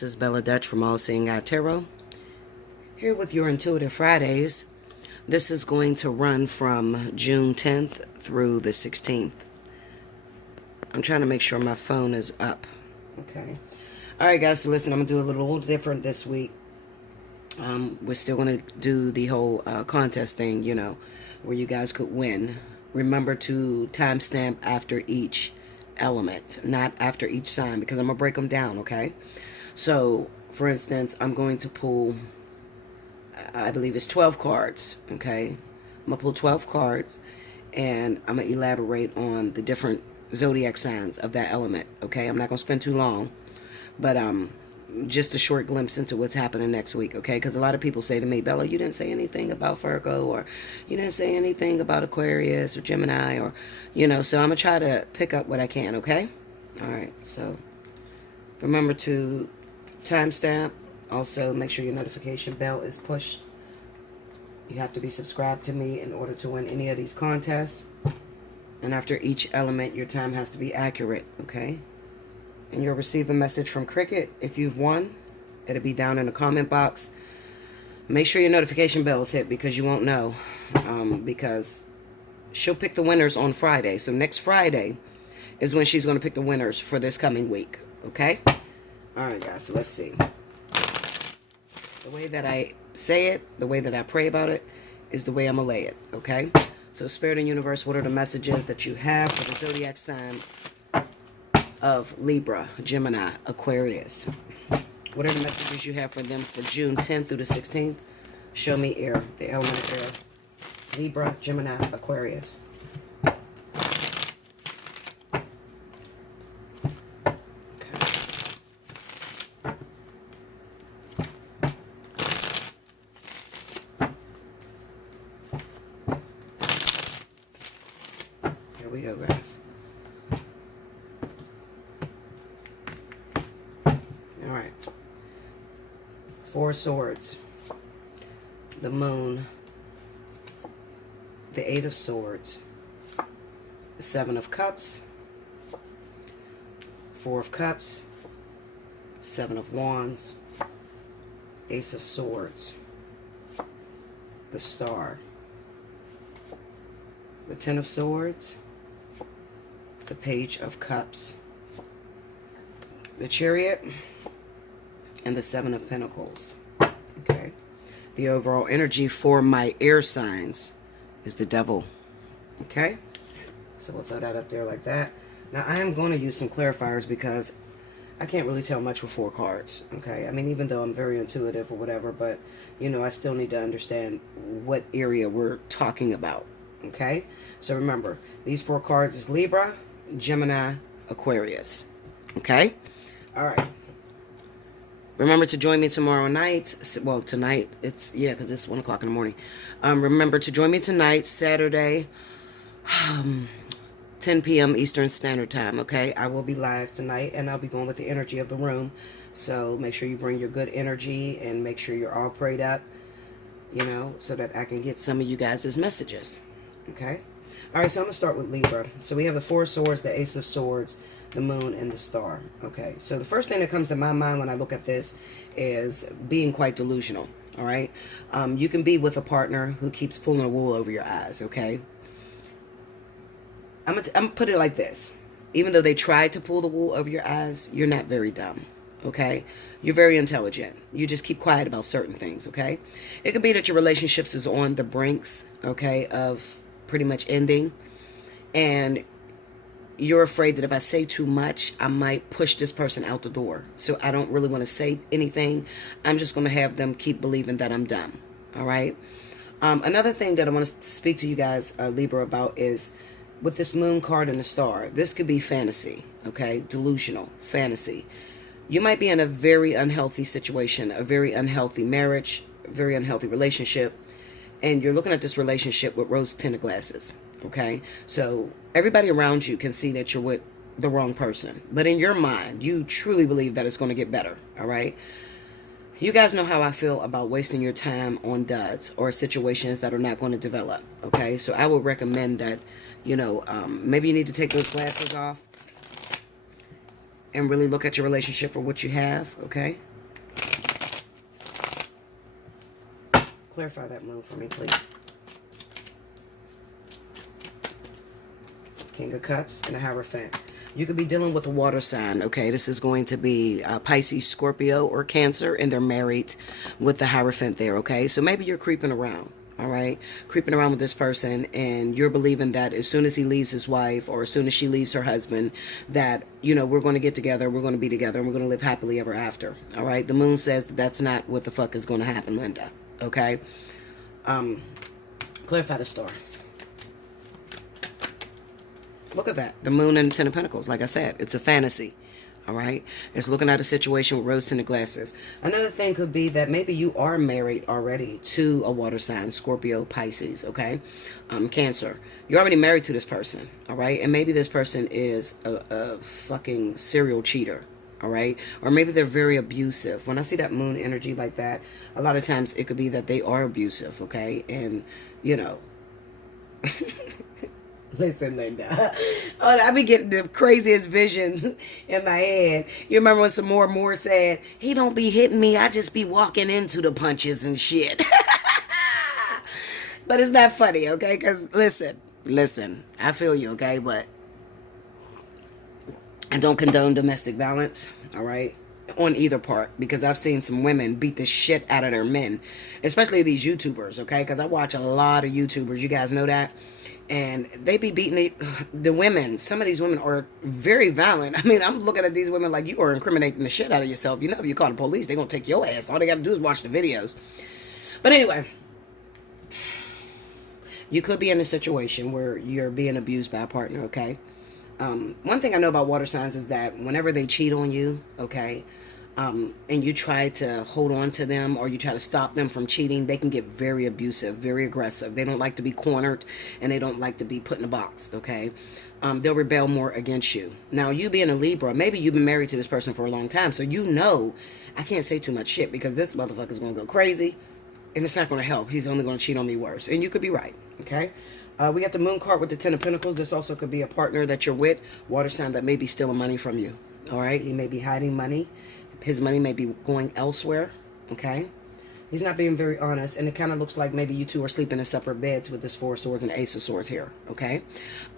This is Bella Dutch from Allseeingeyetarot, here with your Intuitive Fridays. This is going to run from June 10th through the 16th. I'm trying to make sure my phone is up. Okay. Alright guys, so listen, I'm going to do a little different this week. We're still going to do the whole contest thing, you know, where you guys could win. Remember to timestamp after each element, not after each sign, because I'm going to break them down, okay? So, for instance, I'm going to pull, I believe it's 12 cards, okay? I'm going to pull 12 cards, and I'm going to elaborate on the different zodiac signs of that element, okay? I'm not going to spend too long, but just a short glimpse into what's happening next week, okay? Because a lot of people say to me, Bella, you didn't say anything about Virgo, or you didn't say anything about Aquarius or Gemini, or, you know, so I'm going to try to pick up what I can, okay? All right, so remember to timestamp. Also, make sure your notification bell is pushed. You have to be subscribed to me in order to win any of these contests. And after each element, your time has to be accurate, okay? And you'll receive a message from Cricket if you've won. It'll be down in the comment box. Make sure your notification bell is hit, because you won't know. Because she'll pick the winners on Friday. So next Friday is when she's going to pick the winners for this coming week. Okay? Alright guys, so let's see. The way that I say it, the way that I pray about it, is the way I'm going to lay it. Okay? So Spirit and Universe, what are the messages that you have for the zodiac sign of Libra, Gemini, Aquarius? What are the messages you have for them for June 10th through the 16th? Show me air, the element of air. Libra, Gemini, Aquarius. Here we go, guys. Alright. Four Swords. The Moon. The Eight of Swords. The Seven of Cups. Four of Cups. Seven of Wands. Ace of Swords. The Star. The Ten of Swords. The Page of Cups. The Chariot. And the Seven of Pentacles. Okay. The overall energy for my air signs is the Devil. Okay. So we'll throw that up there like that. Now I am going to use some clarifiers because I can't really tell much with four cards. Okay. I mean, even though I'm very intuitive or whatever, but you know, I still need to understand what area we're talking about. Okay. So remember, these four cards is Libra, Gemini, Aquarius. Okay. All right. Remember to join me tomorrow night. Well, tonight. It's, yeah, because it's 1 o'clock in the morning. Remember to join me tonight, Saturday, 10 p.m. Eastern Standard Time, okay? I will be live tonight, and I'll be going with the energy of the room. So make sure you bring your good energy, and make sure you're all prayed up, you know, so that I can get some of you guys' messages, okay? All right, so I'm going to start with Libra. So we have the Four Swords, the Ace of Swords, the Moon, and the Star. Okay, so the first thing that comes to my mind when I look at this is being quite delusional. All right, you can be with a partner who keeps pulling the wool over your eyes. Okay, I'm gonna put it like this: even though they try to pull the wool over your eyes, you're not very dumb. Okay, you're very intelligent. You just keep quiet about certain things. Okay, it could be that your relationships is on the brinks, okay, of pretty much ending, and you're afraid that if I say too much, I might push this person out the door. So I don't really want to say anything. I'm just going to have them keep believing that I'm dumb. All right. Another thing that I want to speak to you guys, Libra, about is with this Moon card and the Star. This could be fantasy. Okay. Delusional fantasy. You might be in a very unhealthy situation, a very unhealthy marriage, a very unhealthy relationship. And you're looking at this relationship with rose-tinted glasses. Okay, so everybody around you can see that you're with the wrong person, but in your mind you truly believe that it's going to get better. All right, you guys know how I feel about wasting your time on duds or situations that are not going to develop. Okay, so I would recommend that, you know, maybe you need to take those glasses off and really look at your relationship for what you have, okay? Clarify that moon for me, please. King of Cups and a Hierophant. You could be dealing with a water sign, okay? This is going to be Pisces, Scorpio, or Cancer, and they're married with the Hierophant there, okay? So maybe you're creeping around, all right? Creeping around with this person, and you're believing that as soon as he leaves his wife, or as soon as she leaves her husband, that, you know, we're going to get together, we're going to be together, and we're going to live happily ever after, all right? The moon says that that's not what the fuck is going to happen, Linda, okay? Clarify the star. Look at that. The moon and the Ten of Pentacles. Like I said, it's a fantasy. All right. It's looking at a situation with rose-tinted glasses. Another thing could be that maybe you are married already to a water sign, Scorpio, Pisces. Okay. Cancer. You're already married to this person. All right. And maybe this person is a fucking serial cheater. All right. Or maybe they're very abusive. When I see that moon energy like that, a lot of times it could be that they are abusive. Okay. And, you know. Listen, Linda. Oh, I be getting the craziest visions in my head. You remember when some more said, he don't be hitting me, I just be walking into the punches and shit. But it's not funny, okay? Because listen, I feel you, okay? But I don't condone domestic violence, all right? On either part, because I've seen some women beat the shit out of their men, especially these YouTubers, okay? Because I watch a lot of YouTubers, you guys know that. And they be beating the women. Some of these women are very violent. I mean, I'm looking at these women like, you are incriminating the shit out of yourself. You know, if you call the police, they're going to take your ass. All they got to do is watch the videos. But anyway, you could be in a situation where you're being abused by a partner, okay? One thing I know about water signs is that whenever they cheat on you, okay, and you try to hold on to them or you try to stop them from cheating, they can get very abusive, very aggressive. They don't like to be cornered and they don't like to be put in a box, okay? They'll rebel more against you. Now, you being a Libra, maybe you've been married to this person for a long time, so you know, I can't say too much shit because this motherfucker's going to go crazy and it's not going to help. He's only going to cheat on me worse. And you could be right, okay? We got the moon card with the Ten of Pentacles. This also could be a partner that you're with, water sign, that may be stealing money from you, all right? He may be hiding money. His money may be going elsewhere, okay? He's not being very honest, and it kind of looks like maybe you two are sleeping in separate beds with this Four of Swords and Ace of Swords here, okay?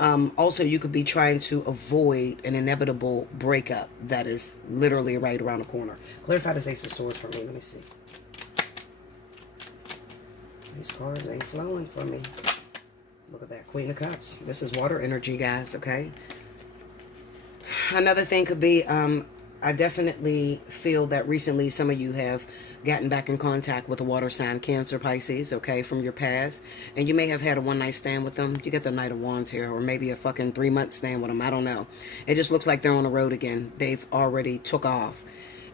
Also, you could be trying to avoid an inevitable breakup that is literally right around the corner. Clarify this Ace of Swords for me. Let me see. These cards ain't flowing for me. Look at that, Queen of Cups. This is water energy, guys, okay? Another thing could be, I definitely feel that recently some of you have gotten back in contact with a water sign, Cancer, Pisces, okay, from your past. And you may have had a one-night stand with them. You get the Knight of Wands here, or maybe a fucking 3-month stand with them. I don't know. It just looks like they're on the road again. They've already took off.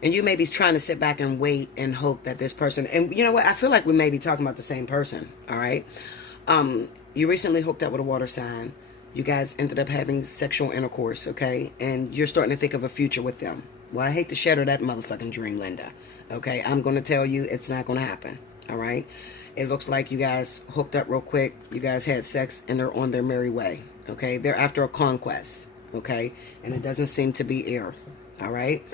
And you may be trying to sit back and wait and hope that this person... And you know what? I feel like we may be talking about the same person, all right? You recently hooked up with a water sign. You guys ended up having sexual intercourse, okay? And you're starting to think of a future with them. Well, I hate to shatter that motherfucking dream, Linda. Okay, I'm going to tell you it's not going to happen. All right? It looks like you guys hooked up real quick. You guys had sex and they're on their merry way. Okay? They're after a conquest. Okay? And it doesn't seem to be air. All right?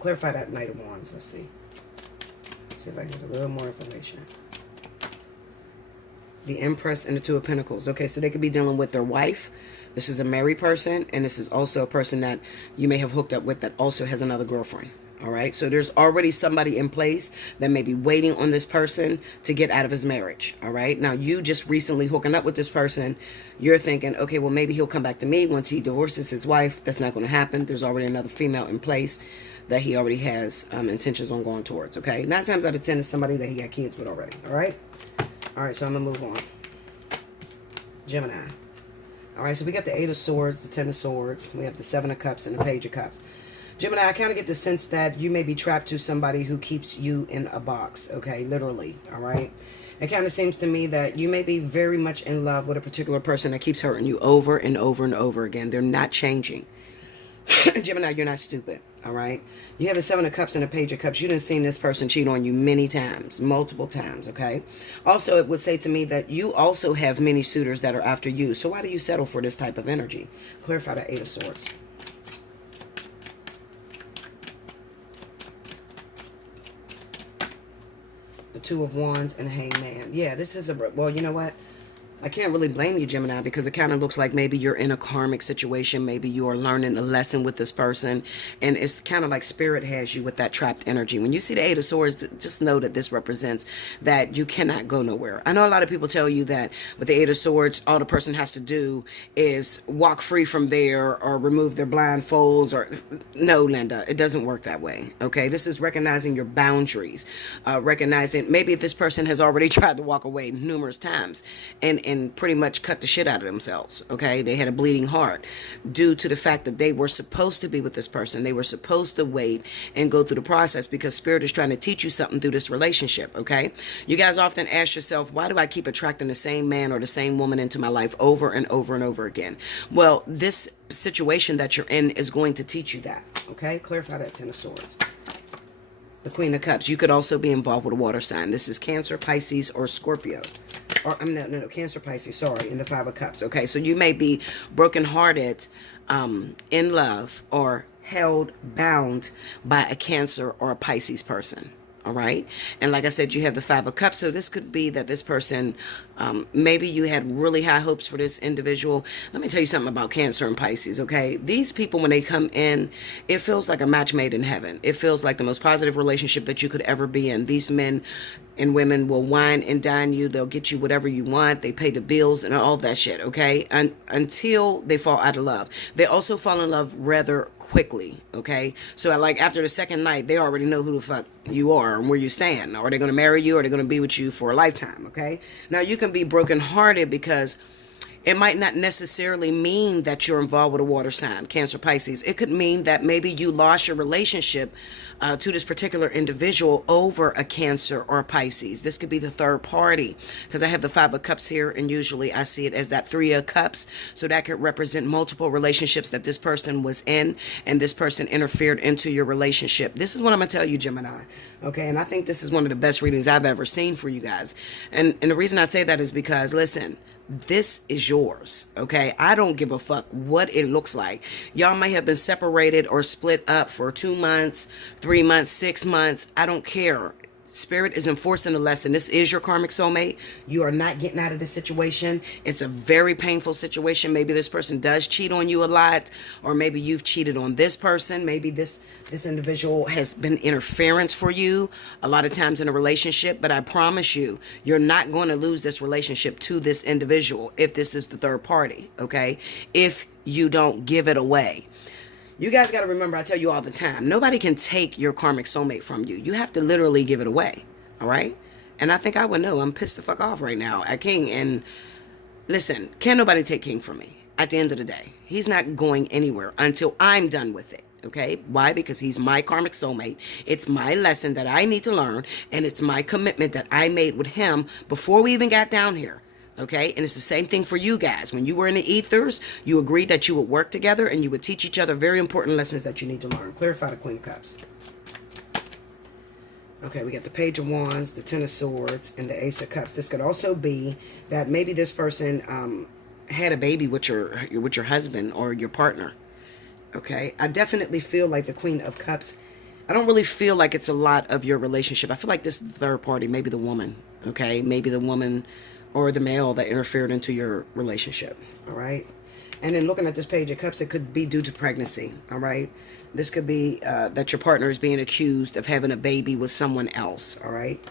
Clarify that Knight of Wands. Let's see. See if I can get a little more information. The Empress and the Two of Pentacles. Okay, so they could be dealing with their wife. This is a married person, and this is also a person that you may have hooked up with that also has another girlfriend. All right, so there's already somebody in place that may be waiting on this person to get out of his marriage. All right, now you just recently hooking up with this person. You're thinking, okay, well, maybe he'll come back to me once he divorces his wife. That's not going to happen. There's already another female in place that he already has intentions on going towards. Okay, 9 times out of 10 is somebody that he got kids with already. All right, so I'm gonna move on. Gemini. All right, so we got the 8 of Swords, the 10 of Swords. We have the 7 of Cups and the Page of Cups. Gemini, I kind of get the sense that you may be trapped to somebody who keeps you in a box, okay, literally, all right? It kind of seems to me that you may be very much in love with a particular person that keeps hurting you over and over and over again. They're not changing. Gemini, you're not stupid, all right? You have the 7 of Cups and the Page of Cups. You done seen this person cheat on you many times, multiple times, okay? Also, it would say to me that you also have many suitors that are after you. So why do you settle for this type of energy? Clarify the 8 of Swords. the Two of Wands, and the Hangman. Yeah, this is well, you know what? I can't really blame you, Gemini, because it kind of looks like maybe you're in a karmic situation. Maybe you are learning a lesson with this person. And it's kind of like spirit has you with that trapped energy. When you see the Eight of Swords, just know that this represents that you cannot go nowhere. I know a lot of people tell you that with the Eight of Swords, all the person has to do is walk free from there or remove their blindfolds. Or no, Linda, it doesn't work that way. Okay, this is recognizing your boundaries, recognizing maybe this person has already tried to walk away numerous times and pretty much cut the shit out of themselves. Okay, they had a bleeding heart due to the fact that they were supposed to be with this person. They were supposed to wait and go through the process because spirit is trying to teach you something through this relationship. Okay, you guys often ask yourself, why do I keep attracting the same man or the same woman into my life over and over and over again? Well, this situation that you're in is going to teach you that. Okay, clarify that. Ten of Swords. The Queen of Cups. You could also be involved with a water sign. This is Cancer, Pisces, or Scorpio. Or no, Cancer, Pisces, sorry, in the Five of Cups. Okay, so you may be brokenhearted in love or held bound by a Cancer or a Pisces person. All right. And like I said, you have the Five of Cups. So this could be that this person, maybe you had really high hopes for this individual. Let me tell you something about Cancer and Pisces. Okay. These people, when they come in, it feels like a match made in heaven. It feels like the most positive relationship that you could ever be in. These men and women will wine and dine you. They'll get you whatever you want. They pay the bills and all that shit. Okay. Until they fall out of love. They also fall in love rather quickly. Okay. So like after the second night, they already know who the fuck you are and where you stand. Are they going to marry you? Or are they going to be with you for a lifetime? Okay. Now you can be brokenhearted because it might not necessarily mean that you're involved with a water sign, Cancer, Pisces. It could mean that maybe you lost your relationship to this particular individual over a Cancer or a Pisces. This could be the third party because I have the Five of Cups here, and usually I see it as that Three of Cups. So that could represent multiple relationships that this person was in, and this person interfered into your relationship. This is what I'm going to tell you, Gemini. Okay, and I think this is one of the best readings I've ever seen for you guys. And the reason I say that is because, listen, this is yours. Okay, I don't give a fuck what it looks like. Y'all may have been separated or split up for 2 months, 3 months, 6 months. I don't care. Spirit is enforcing a lesson. This is your karmic soulmate. You are not getting out of this situation. It's a very painful situation. Maybe this person does cheat on you a lot, or maybe you've cheated on this person. Maybe this individual has been interference for you a lot of times in a relationship. But I promise you, you're not going to lose this relationship to this individual if this is the third party. Okay, if you don't give it away. You guys got to remember, I tell you all the time, nobody can take your karmic soulmate from you. You have to literally give it away. All right? And I think I would know. I'm pissed the fuck off right now at King. And listen, can't nobody take King from me at the end of the day. He's not going anywhere until I'm done with it. Okay? Why? Because he's my karmic soulmate. It's my lesson that I need to learn. And it's my commitment that I made with him before we even got down here. Okay, and it's the same thing for you guys. When you were in the ethers, you agreed that you would work together and you would teach each other very important lessons that you need to learn. Clarify the Queen of Cups. Okay, we got the Page of Wands, the Ten of Swords, and the Ace of Cups. This could also be that maybe this person had a baby with your husband or your partner. Okay, I definitely feel like the Queen of Cups. I don't really feel like it's a lot of your relationship. I feel like this is the third party, maybe the woman. Okay, maybe the woman or the male that interfered into your relationship. All right. And then looking at this Page of Cups, it could be due to pregnancy. All right. This could be that your partner is being accused of having a baby with someone else. All right.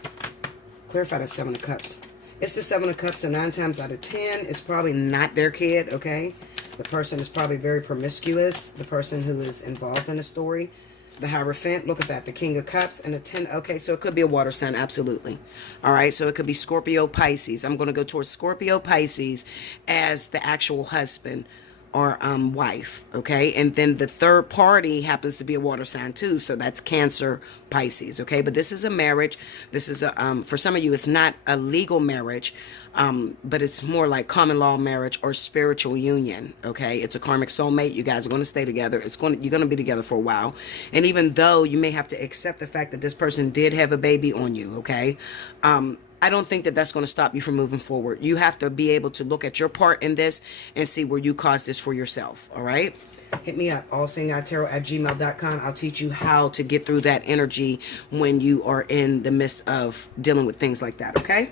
Clarify that Seven of Cups. It's the Seven of Cups, so 9 times out of 10, it's probably not their kid. Okay. The person is probably very promiscuous. The person who is involved in the story. The Hierophant, look at that, the King of Cups and the 10. Okay, so it could be a water sign, absolutely. All right, so it could be Scorpio, Pisces. I'm going to go towards Scorpio, Pisces as the actual husband or wife, okay? And then the third party happens to be a water sign too, so that's Cancer, Pisces, okay? But this is a marriage. This is a for some of you, it's not a legal marriage, but it's more like common law marriage or spiritual union, okay? It's a karmic soulmate. You guys are going to stay together. You're going to be together for a while. And even though you may have to accept the fact that this person did have a baby on you, okay? I don't think that that's going to stop you from moving forward. You have to be able to look at your part in this and see where you caused this for yourself. All right. Hit me up, allseeingeyetarot@gmail.com. I'll teach you how to get through that energy when you are in the midst of dealing with things like that. Okay.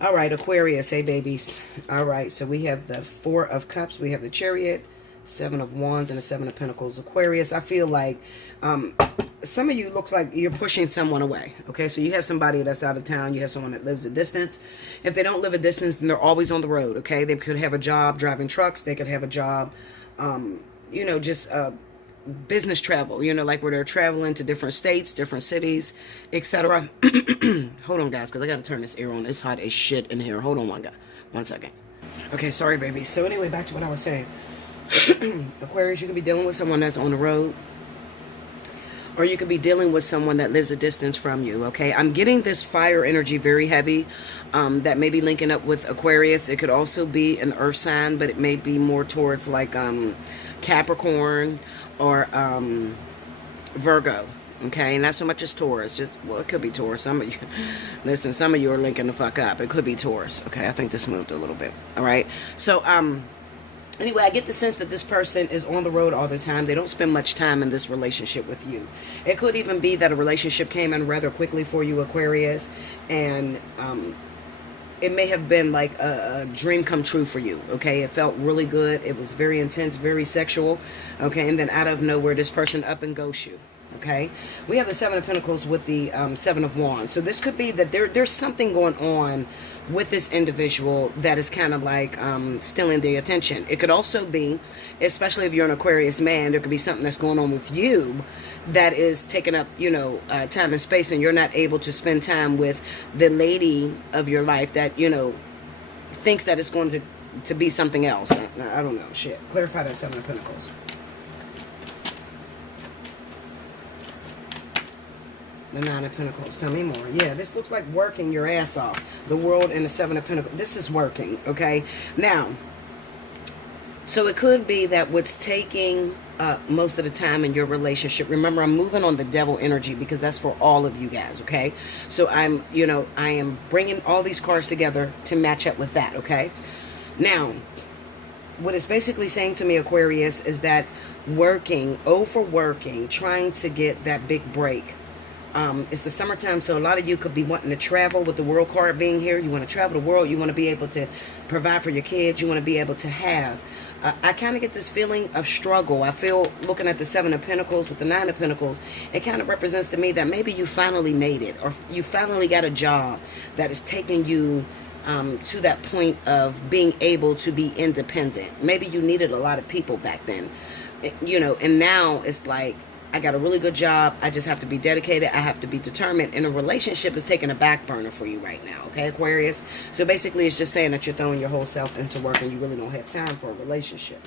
All right, Aquarius. Hey, babies. All right. So we have the Four of Cups. We have the Chariot, Seven of Wands, and the Seven of Pentacles. Aquarius, I feel like some of you looks like you're pushing someone away. Okay, so you have somebody that's out of town. You have someone that lives a distance. If they don't live a distance, then they're always on the road. Okay, they could have a job driving trucks. They could have a job, you know, just business travel. You know, like where they're traveling to different states, different cities, etc. Hold on, guys, because I got to turn this air on. It's hot as shit in here. Hold on, one second. Okay, sorry, baby. So anyway, back to what I was saying. Aquarius, you could be dealing with someone that's on the road, or you could be dealing with someone that lives a distance from you. Okay, I'm getting this fire energy very heavy, that may be linking up with Aquarius. It could also be an earth sign, but it may be more towards like Capricorn or Virgo. Okay, not so much as Taurus. Just, well, it could be Taurus. Some of you, listen, some of you are linking the fuck up. It could be Taurus. Okay, I think this moved a little bit. All right, so anyway, I get the sense that this person is on the road all the time. They don't spend much time in this relationship with you. It could even be that a relationship came in rather quickly for you, Aquarius, and it may have been like a dream come true for you. Okay, it felt really good. It was very intense, very sexual. Okay, and then out of nowhere, this person up and ghosts you. Okay, we have the Seven of Pentacles with the Seven of Wands. So this could be that there's something going on with this individual that is kind of like stealing their attention. It could also be, especially if you're an Aquarius man, there could be something that's going on with you that is taking up, you know, time and space, and you're not able to spend time with the lady of your life that, you know, thinks that it's going to be something else. I don't know. Shit. Clarify that Seven of Pentacles. The Nine of Pentacles. Tell me more. Yeah, this looks like working your ass off. The World and the Seven of Pentacles. This is working, okay? Now, so it could be that what's taking most of the time in your relationship, remember, I'm moving on the devil energy because that's for all of you guys, okay? So I'm, you know, I am bringing all these cards together to match up with that, okay? Now, what it's basically saying to me, Aquarius, is that overworking, trying to get that big break. It's the summertime, so a lot of you could be wanting to travel with the World card being here. You want to travel the world. You want to be able to provide for your kids. You want to be able to have. I kind of get this feeling of struggle. I feel, looking at the Seven of Pentacles with the Nine of Pentacles, it kind of represents to me that maybe you finally made it, or you finally got a job that is taking you to that point of being able to be independent. Maybe you needed a lot of people back then, you know, and now it's like, I got a really good job. I just have to be dedicated. I have to be determined. And a relationship is taking a back burner for you right now. Okay, Aquarius? So basically, it's just saying that you're throwing your whole self into work and you really don't have time for a relationship.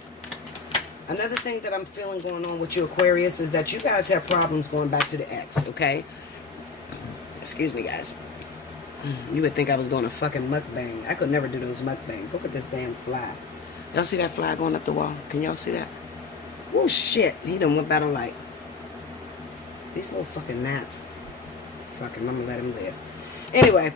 Another thing that I'm feeling going on with you, Aquarius, is that you guys have problems going back to the ex, okay? Excuse me, guys. You would think I was doing a fucking mukbang. I could never do those mukbangs. Look at this damn fly. Y'all see that fly going up the wall? Can y'all see that? Oh, shit. He done went battle light. These little fucking gnats. Fuck him, I'm gonna let him live. Anyway,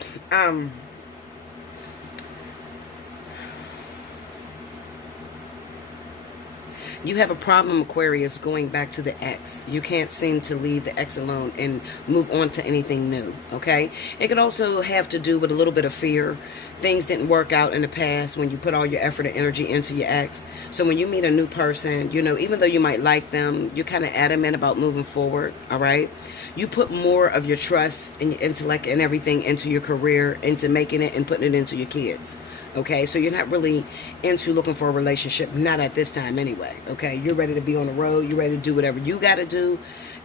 you have a problem, Aquarius, going back to the ex. You can't seem to leave the ex alone and move on to anything new, okay? It could also have to do with a little bit of fear. Things didn't work out in the past when you put all your effort and energy into your ex. So when you meet a new person, you know, even though you might like them, you're kind of adamant about moving forward, all right? You put more of your trust and your intellect and everything into your career, into making it and putting it into your kids, okay? So you're not really into looking for a relationship, not at this time anyway, okay? You're ready to be on the road. You're ready to do whatever you got to do.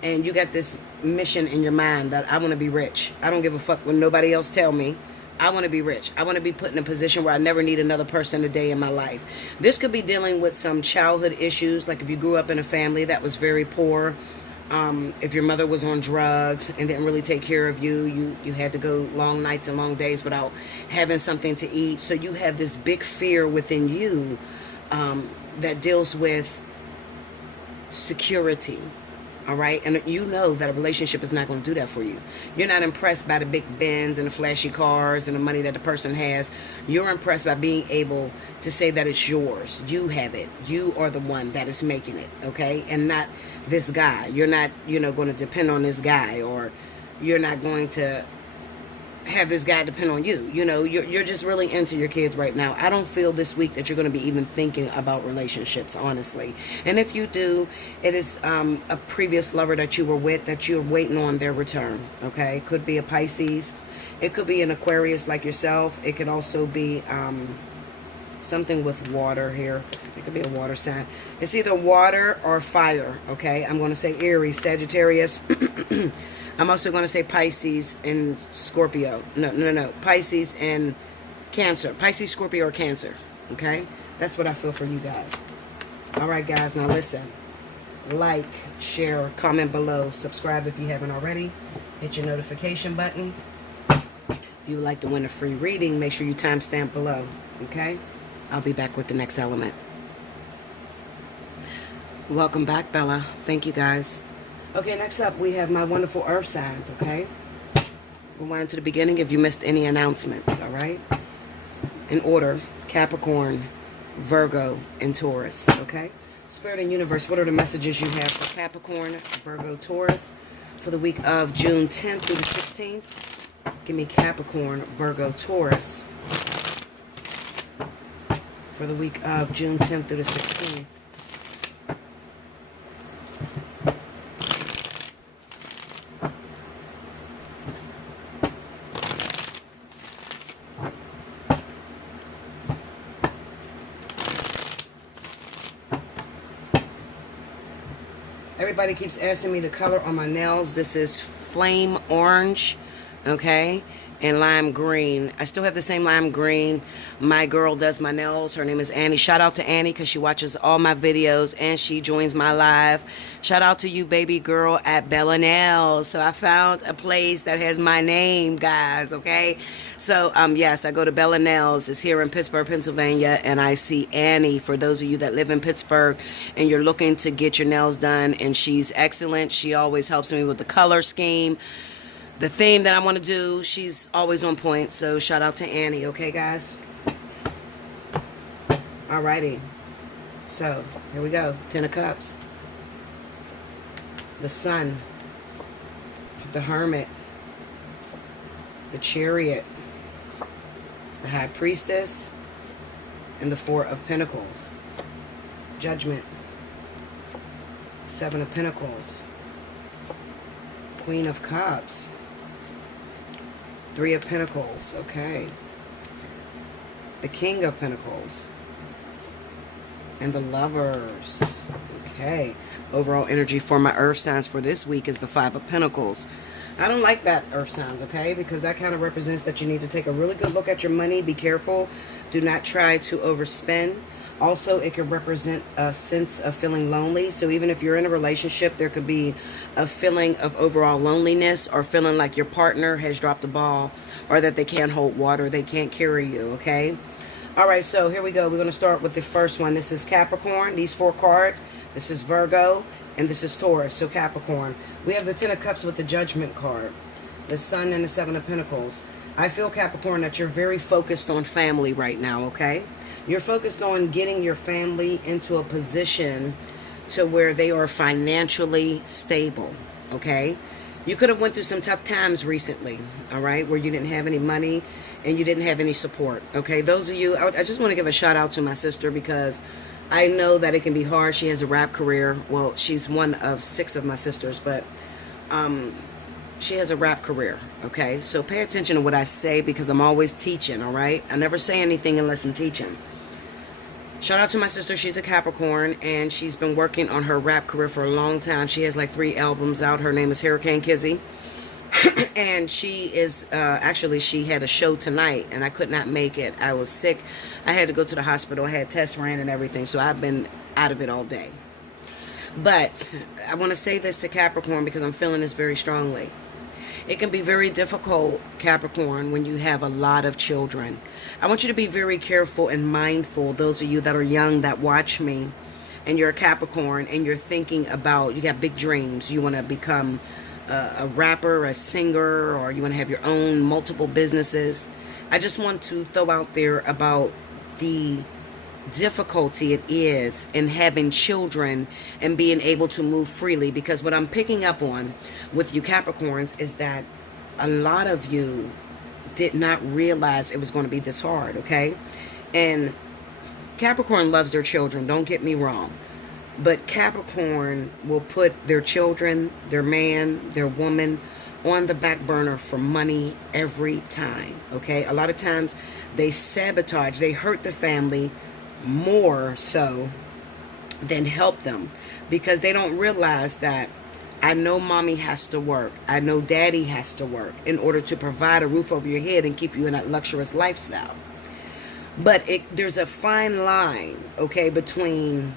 And you got this mission in your mind that I want to be rich. I don't give a fuck when nobody else tell me. I want to be rich. I want to be put in a position where I never need another person a day in my life. This could be dealing with some childhood issues, like if you grew up in a family that was very poor, if your mother was on drugs and didn't really take care of you, you had to go long nights and long days without having something to eat. So you have this big fear within you that deals with security. All right. And you know that a relationship is not going to do that for you. You're not impressed by the big Benz and the flashy cars and the money that the person has. You're impressed by being able to say that it's yours. You have it. You are the one that is making it. Okay. And not this guy. You're not, going to depend on this guy, or you're not going to have this guy depend on you. You're just really into your kids right now. I don't feel this week that you're going to be even thinking about relationships, honestly. And if you do, it is a previous lover that you were with that you're waiting on their return. Okay, it could be a Pisces, it could be an Aquarius like yourself. It could also be something with water here. It could be a water sign. It's either water or fire. Okay, I'm going to say Aries, Sagittarius. I'm also going to say Pisces and Scorpio. No. Pisces and Cancer. Pisces, Scorpio, or Cancer. Okay? That's what I feel for you guys. All right, guys. Now listen. Like, share, comment below. Subscribe if you haven't already. Hit your notification button. If you would like to win a free reading, make sure you timestamp below. Okay? I'll be back with the next element. Welcome back, Bella. Thank you, guys. Okay, next up, we have my wonderful earth signs, okay? Rewind to the beginning if you missed any announcements, all right? In order, Capricorn, Virgo, and Taurus, okay? Spirit and Universe, what are the messages you have for Capricorn, Virgo, Taurus for the week of June 10th through the 16th? Give me Capricorn, Virgo, Taurus for the week of June 10th through the 16th. Everybody keeps asking me the color on my nails. This is flame orange, okay, and lime green. I still have the same lime green. My girl does my nails. Her name is Annie. Shout out to Annie because she watches all my videos and she joins my live. Shout out to you, baby girl, at Bella Nails. So I found a place that has my name, guys, okay? So, yes, I go to Bella Nails. It's here in Pittsburgh, Pennsylvania, and I see Annie. For those of you that live in Pittsburgh and you're looking to get your nails done, and she's excellent. She always helps me with the color scheme. The theme that I want to do, she's always on point. So shout out to Annie, okay, guys? Alrighty. So, here we go. 10 of Cups. The Sun. The Hermit. The Chariot. The High Priestess. And the Four of Pentacles. Judgment. Seven of Pentacles. Queen of Cups. Three of Pentacles, okay. The King of Pentacles. And the Lovers, okay. Overall energy for my earth signs for this week is the Five of Pentacles. I don't like that, earth signs, okay? Because that kind of represents that you need to take a really good look at your money. Be careful. Do not try to overspend. Also, it could represent a sense of feeling lonely. So even if you're in a relationship, there could be a feeling of overall loneliness, or feeling like your partner has dropped the ball, or that they can't hold water, they can't carry you, okay? All right, so here we go. We're going to start with the first one. This is Capricorn, these 4 cards. This is Virgo, and this is Taurus, so Capricorn. We have the 10 of Cups with the Judgment card, the Sun, and the 7 of Pentacles. I feel, Capricorn, that you're very focused on family right now, okay? You're focused on getting your family into a position to where they are financially stable, okay? You could have went through some tough times recently, all right, where you didn't have any money and you didn't have any support, okay? Those of you, I just want to give a shout out to my sister, because I know that it can be hard. She has a rap career. Well, she's one of 6 of my sisters, but she has a rap career, okay? So pay attention to what I say, because I'm always teaching, all right? I never say anything unless I'm teaching. Shout out to my sister. She's a Capricorn, and she's been working on her rap career for a long time. She has like 3 albums out. Her name is Hurricane Kizzy. And she is, actually, she had a show tonight, and I could not make it. I was sick. I had to go to the hospital. I had tests ran and everything, so I've been out of it all day. But I want to say this to Capricorn, because I'm feeling this very strongly. It can be very difficult, Capricorn, when you have a lot of children. I want you to be very careful and mindful, those of you that are young that watch me, and you're a Capricorn and you're thinking about, you got big dreams, you want to become a rapper, a singer, or you want to have your own multiple businesses, I just want to throw out there about the difficulty it is in having children and being able to move freely. Because what I'm picking up on with you Capricorns is that a lot of you did not realize it was going to be this hard, okay? And Capricorn loves their children, don't get me wrong. But Capricorn will put their children, their man, their woman on the back burner for money every time, okay? A lot of times they sabotage, they hurt the family more so than help them, because they don't realize that I know mommy has to work, I know daddy has to work in order to provide a roof over your head and keep you in that luxurious lifestyle. But there's a fine line, okay, between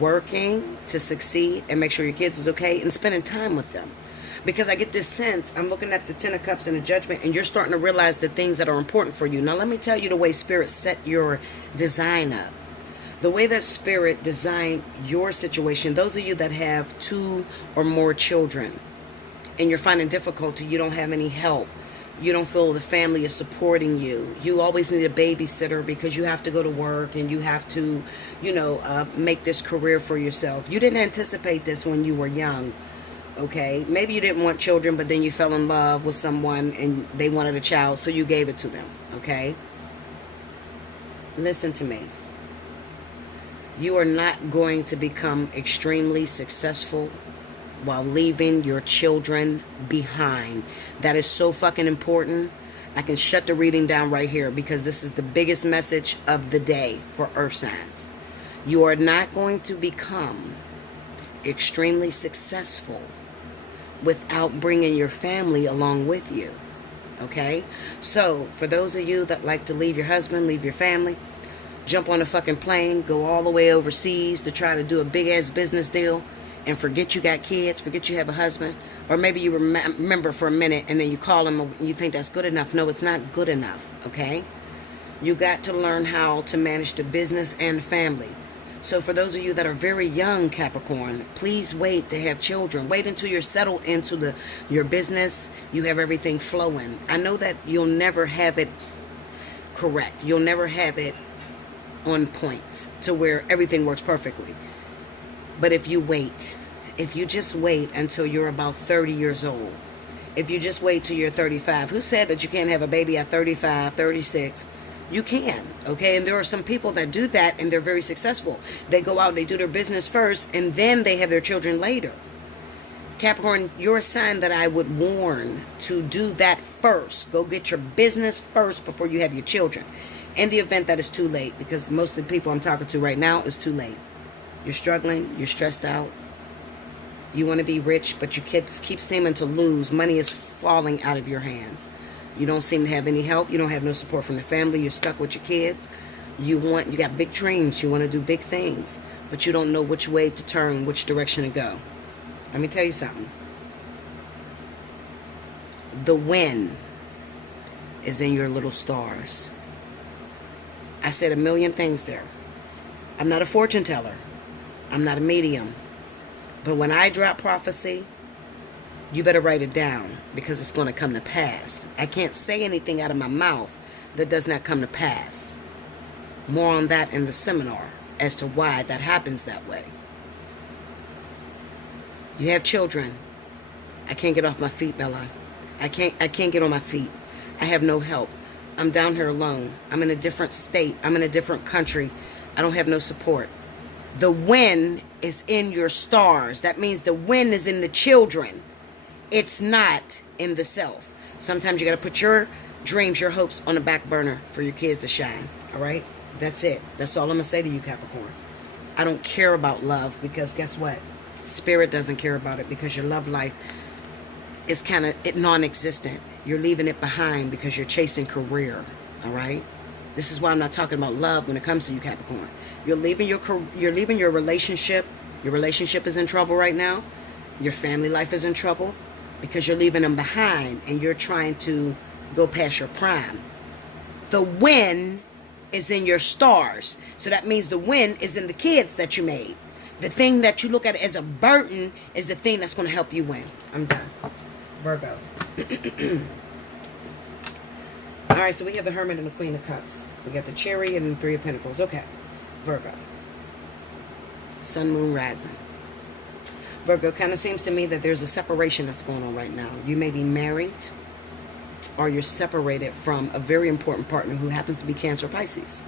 working to succeed and make sure your kids is okay and spending time with them. Because I get this sense, I'm looking at the Ten of Cups and the Judgment, and you're starting to realize the things that are important for you. Now, let me tell you the way Spirit set your design up. The way that Spirit designed your situation, those of you that have 2 or more children, and you're finding difficulty, you don't have any help, you don't feel the family is supporting you, you always need a babysitter because you have to go to work and you have to, make this career for yourself. You didn't anticipate this when you were young. Okay, maybe you didn't want children, but then you fell in love with someone and they wanted a child, so you gave it to them, okay? Listen to me. You are not going to become extremely successful while leaving your children behind. That is so fucking important. I can shut the reading down right here because this is the biggest message of the day for Earth signs. You are not going to become extremely successful without bringing your family along with you, okay? So for those of you that like to leave your husband, leave your family, jump on a fucking plane, go all the way overseas to try to do a big ass business deal and forget you got kids, forget you have a husband, or maybe you remember for a minute and then you call him and you think that's good enough. No, it's not good enough, okay? You got to learn how to manage the business and family. So for those of you that are very young, Capricorn, please wait to have children. Wait until you're settled into your business. You have everything flowing. I know that you'll never have it correct. You'll never have it on point to where everything works perfectly. But if you wait, if you just wait until you're about 30 years old, if you just wait till you're 35, who said that you can't have a baby at 35, 36? You can, okay? And there are some people that do that and they're very successful. They go out, they do their business first, and then they have their children later. Capricorn, you're a sign that I would warn to do that first. Go get your business first before you have your children. In the event that it's too late, because most of the people I'm talking to right now, it's too late. You're struggling, you're stressed out. You want to be rich, but you keep seeming to lose. Money is falling out of your hands. You don't seem to have any help. You don't have no support from the family. You're stuck with your kids. You got big dreams. You want to do big things, but you don't know which way to turn, which direction to go. Let me tell you something. The win is in your little stars. I said a million things there. I'm not a fortune teller. I'm not a medium. But when I drop prophecy, you better write it down because it's going to come to pass. I can't say anything out of my mouth that does not come to pass. More on that in the seminar as to why that happens that way. You have children. I can't get off my feet, Bella. I can't get on my feet. I have no help. I'm down here alone. I'm in a different state. I'm in a different country. I don't have no support. The win is in your stars. That means the win is in the children. It's not in the self. Sometimes you got to put your dreams, your hopes on the back burner for your kids to shine. All right? That's it. That's all I'm going to say to you, Capricorn. I don't care about love because guess what? Spirit doesn't care about it because your love life is kind of non-existent. You're leaving it behind because you're chasing career. All right? This is why I'm not talking about love when it comes to you, Capricorn. You're leaving your relationship. Your relationship is in trouble right now. Your family life is in trouble because you're leaving them behind and you're trying to go past your prime. The win is in your stars. So that means the win is in the kids that you made. The thing that you look at as a burden is the thing that's going to help you win. I'm done. Virgo. All right, so we have the Hermit and the Queen of Cups. We got the Chariot and the Three of Pentacles. Okay, Virgo. Sun, Moon, Rising. Virgo, kind of seems to me that there's a separation that's going on right now. You may be married or you're separated from a very important partner who happens to be Cancer, Pisces.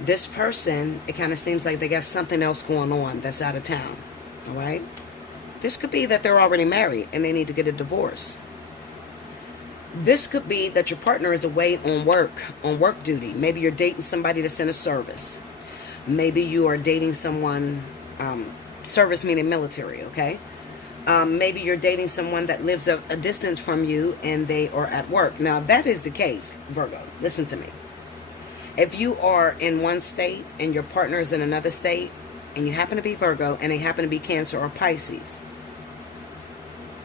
This person, it kind of seems like they got something else going on that's out of town. All right? This could be that they're already married and they need to get a divorce. This could be that your partner is away on work duty. Maybe you're dating somebody that's in a service. Maybe you are dating someone, service meaning military, okay? Maybe you're dating someone that lives a distance from you and they are at work. Now, if that is the case, Virgo, listen to me. If you are in one state and your partner is in another state and you happen to be Virgo and they happen to be Cancer or Pisces,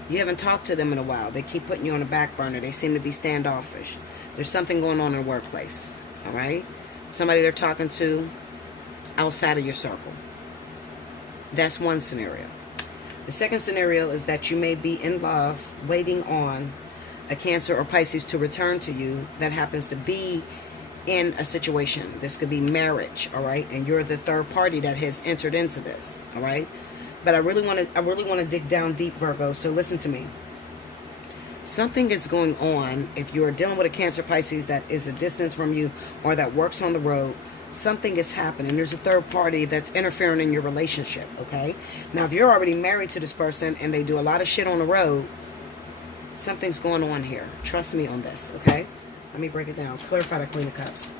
you haven't talked to them in a while. They keep putting you on the back burner. They seem to be standoffish. There's something going on in the workplace, all right? Somebody they're talking to outside of your circle. That's one scenario. The second scenario is that you may be in love, waiting on a Cancer or Pisces to return to you that happens to be in a situation. This could be marriage, all right? And you're the third party that has entered into this, all right? But I really want to dig down deep, Virgo, so listen to me. Something is going on if you're dealing with a Cancer, Pisces that is a distance from you or that works on the road. Something is happening. There's a third party that's interfering in your relationship, okay? Now, if you're already married to this person and they do a lot of shit on the road, something's going on here. Trust me on this, okay? Let me break it down. Clarify the Queen of Cups.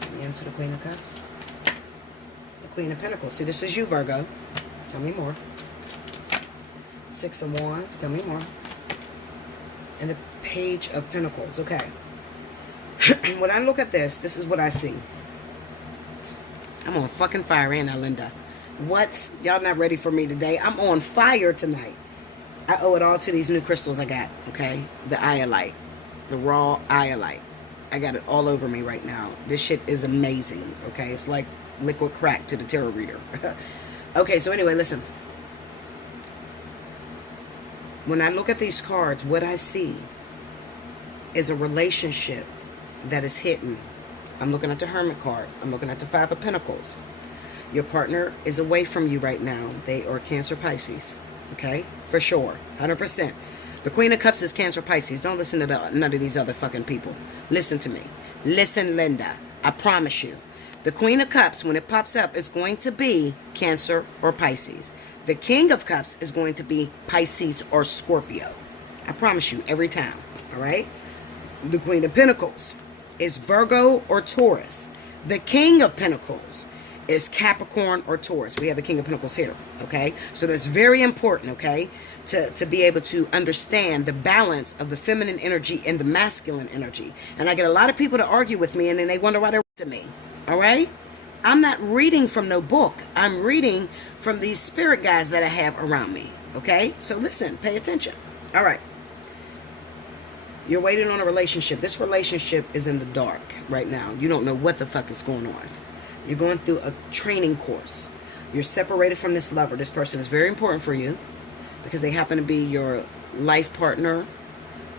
Let me into the Queen of Cups. The Queen of Pentacles. See, this is you, Virgo. Tell me more. Six of Wands. Tell me more. And the Page of Pentacles. Okay. When I look at this, this is what I see. I'm on fucking fire, ain't I, Linda? What? Y'all not ready for me today? I'm on fire tonight. I owe it all to these new crystals I got, okay? The iolite. The raw iolite. I got it all over me right now. This shit is amazing, okay? It's like liquid crack to the tarot reader. Okay, so anyway, listen. When I look at these cards, what I see is a relationship that is hidden. I'm looking at the Hermit card. I'm looking at the Five of Pentacles. Your partner is away from you right now. They are Cancer, Pisces. Okay? For sure. 100%. The Queen of Cups is Cancer, Pisces. Don't listen to none of these other fucking people. Listen to me. Listen, Linda. I promise you. The Queen of Cups, when it pops up, is going to be Cancer or Pisces. The King of Cups is going to be Pisces or Scorpio. I promise you, every time. All right? The Queen of Pentacles is Virgo or Taurus. The King of Pentacles is Capricorn or Taurus. We have the King of Pentacles here, okay? So that's very important, okay, to be able to understand the balance of the feminine energy and the masculine energy. And I get a lot of people to argue with me, and then they wonder why they're to me, all right? I'm not reading from no book. I'm reading from these spirit guides that I have around me, okay? So listen, pay attention. All right. You're waiting on a relationship. This relationship is in the dark right now. You don't know what the fuck is going on. You're going through a training course. You're separated from this lover. This person is very important for you because they happen to be your life partner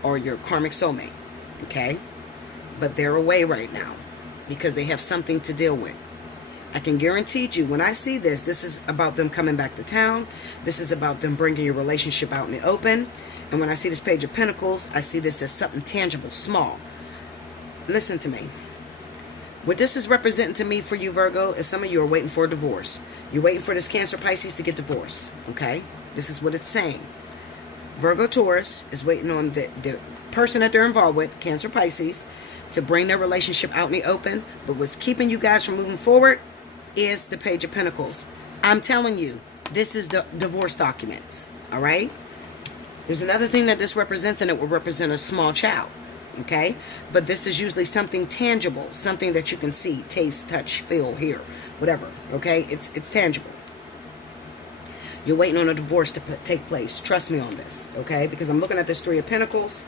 or your karmic soulmate, okay? But they're away right now because they have something to deal with. I can guarantee you, when I see this, this is about them coming back to town. This is about them bringing your relationship out in the open. And when I see this Page of Pentacles, I see this as something tangible, small. Listen to me. What this is representing to me for you, Virgo, is some of you are waiting for a divorce. You're waiting for this Cancer, Pisces to get divorced, okay? This is what it's saying. Virgo, Taurus is waiting on the person that they're involved with, Cancer, Pisces, to bring their relationship out in the open. But what's keeping you guys from moving forward is the Page of Pentacles. I'm telling you, this is the divorce documents, all right? There's another thing that this represents, and it will represent a small child, okay? But this is usually something tangible, something that you can see, taste, touch, feel, hear, whatever, okay? It's tangible. You're waiting on a divorce to take place. Trust me on this, okay? Because I'm looking at this Three of Pentacles.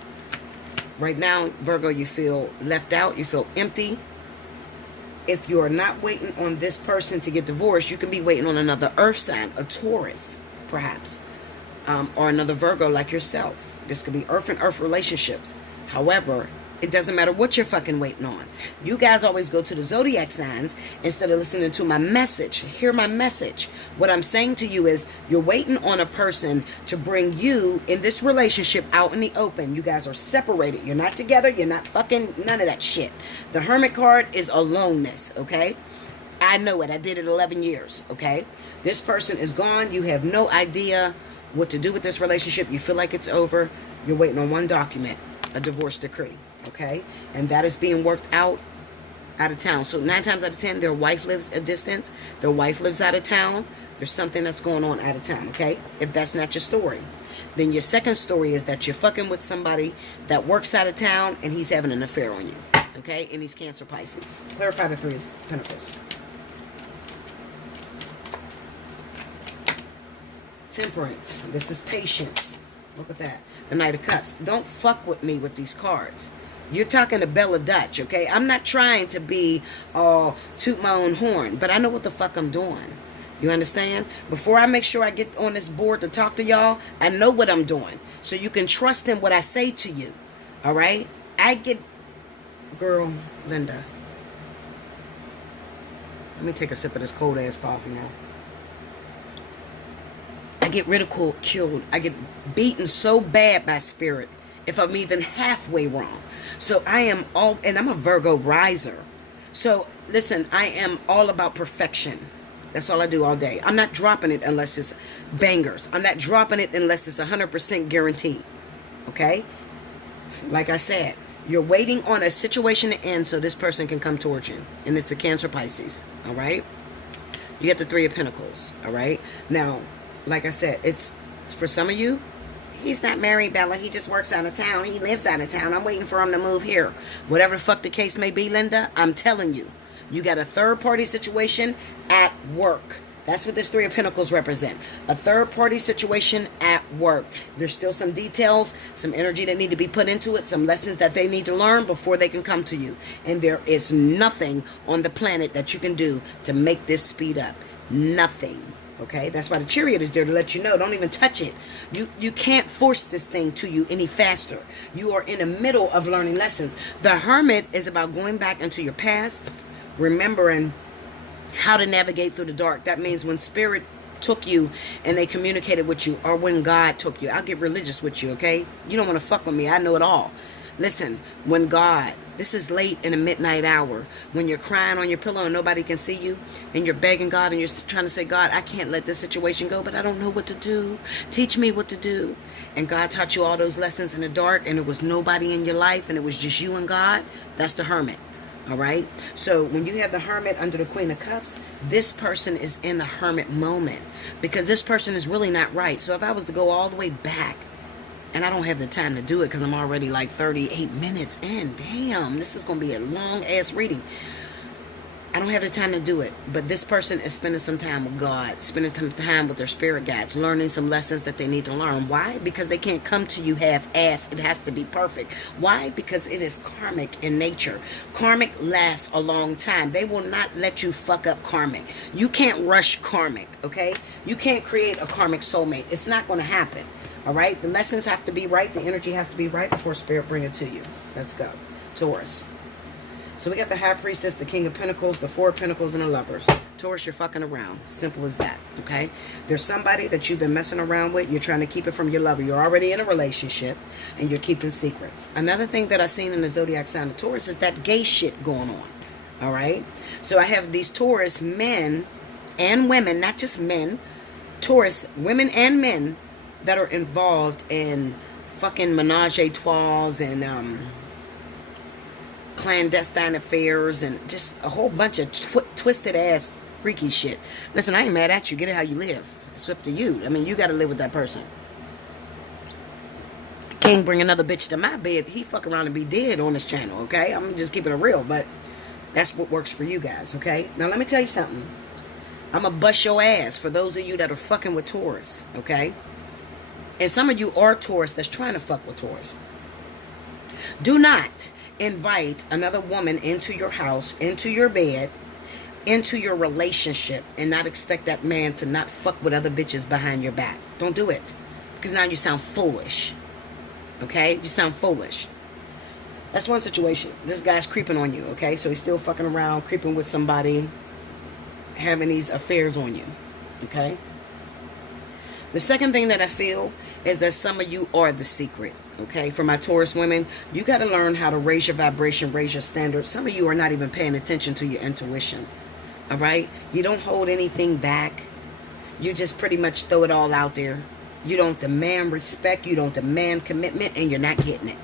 Right now, Virgo, you feel left out. You feel empty. if you're not waiting on this person to get divorced, you can be waiting on another earth sign, a Taurus, perhaps, or another Virgo like yourself. This could be earth and earth relationships. However, it doesn't matter what you're fucking waiting on. You guys always go to the zodiac signs instead of listening to my message. Hear my message. What I'm saying to you is you're waiting on a person to bring you in this relationship out in the open. You guys are separated. You're not together. You're not fucking none of that shit. The Hermit card is aloneness, okay? I know it. I did it 11 years, okay? This person is gone. You have no idea what to do with this relationship. You feel like it's over. You're waiting on one document, a divorce decree. Okay, and that is being worked out of town. So 9 times out of 10, their wife lives a distance. Their wife lives out of town. There's something that's going on out of town. Okay, if that's not your story, then your second story is that you're fucking with somebody that works out of town and he's having an affair on you. Okay, and he's Cancer, Pisces. Clarify the 3 of Pentacles. Temperance. This is patience. Look at that. The Knight of Cups. Don't fuck with me with these cards. You're talking to Bella Dutch, okay? I'm not trying to be toot my own horn, but I know what the fuck I'm doing. You understand? Before I make sure I get on this board to talk to y'all, I know what I'm doing. So you can trust in what I say to you. All right? Girl, Linda. Let me take a sip of this cold ass coffee now. I get ridiculed. I get beaten so bad by spirit if I'm even halfway wrong. So and I'm a Virgo riser. So listen, I am all about perfection. That's all I do all day. I'm not dropping it unless it's bangers. I'm not dropping it unless it's 100% guaranteed. Okay? Like I said, you're waiting on a situation to end so this person can come towards you. And it's a Cancer, Pisces. All right? You get the 3 of Pentacles. All right? Now, like I said, it's for some of you, he's not married, Bella. He just works out of town. He lives out of town. I'm waiting for him to move here. Whatever the fuck the case may be, Linda, I'm telling you. You got a third-party situation at work. That's what this 3 of Pentacles represent. A third-party situation at work. There's still some details, some energy that need to be put into it, some lessons that they need to learn before they can come to you. And there is nothing on the planet that you can do to make this speed up. Nothing. Okay, that's why the chariot is there to let you know. Don't even touch it. You can't force this thing to you any faster. You are in the middle of learning lessons. The Hermit is about going back into your past, remembering how to navigate through the dark. That means when spirit took you and they communicated with you, or when God took you. I'll get religious with you, okay? You don't want to fuck with me. I know it all. Listen, when God, this is late in the midnight hour, when you're crying on your pillow and nobody can see you, and you're begging God and you're trying to say, God, I can't let this situation go, but I don't know what to do. Teach me what to do. And God taught you all those lessons in the dark, and there was nobody in your life, and it was just you and God. That's the Hermit. All right? So when you have the Hermit under the Queen of Cups, this person is in the Hermit moment, because this person is really not right. So if I was to go all the way back, and I don't have the time to do it because I'm already like 38 minutes in. Damn, this is going to be a long-ass reading. I don't have the time to do it. But this person is spending some time with God, spending some time with their spirit guides, learning some lessons that they need to learn. Why? Because they can't come to you half-assed. It has to be perfect. Why? Because it is karmic in nature. Karmic lasts a long time. They will not let you fuck up karmic. You can't rush karmic, okay? You can't create a karmic soulmate. It's not going to happen. All right, the lessons have to be right. The energy has to be right before spirit bring it to you. Let's go. Taurus. So we got the High Priestess, the King of Pentacles, the 4 of Pentacles, and the Lovers. Taurus, you're fucking around. Simple as that, okay? There's somebody that you've been messing around with. You're trying to keep it from your lover. You're already in a relationship, and you're keeping secrets. Another thing that I've seen in the zodiac sign of Taurus is that gay shit going on, all right? So I have these Taurus men and women, not just men, Taurus women and men, that are involved in fucking menage a trois and clandestine affairs and just a whole bunch of twisted ass freaky shit. Listen, I ain't mad at you. Get it how you live. It's up to you. I mean, you got to live with that person. King bring another bitch to my bed. He fuck around and be dead on this channel, okay? I'm just keeping it real, but that's what works for you guys, okay? Now, let me tell you something. I'm going to bust your ass for those of you that are fucking with Taurus, okay? And some of you are Taurus that's trying to fuck with Taurus. Do not invite another woman into your house, into your bed, into your relationship, and not expect that man to not fuck with other bitches behind your back. Don't do it. Because now you sound foolish. Okay? You sound foolish. That's one situation. This guy's creeping on you, okay? So he's still fucking around, creeping with somebody, having these affairs on you, okay? The second thing that I feel is that some of you are the secret, okay? For my Taurus women, you got to learn how to raise your vibration, raise your standards. Some of you are not even paying attention to your intuition, all right? You don't hold anything back. You just pretty much throw it all out there. You don't demand respect. You don't demand commitment, and you're not getting it,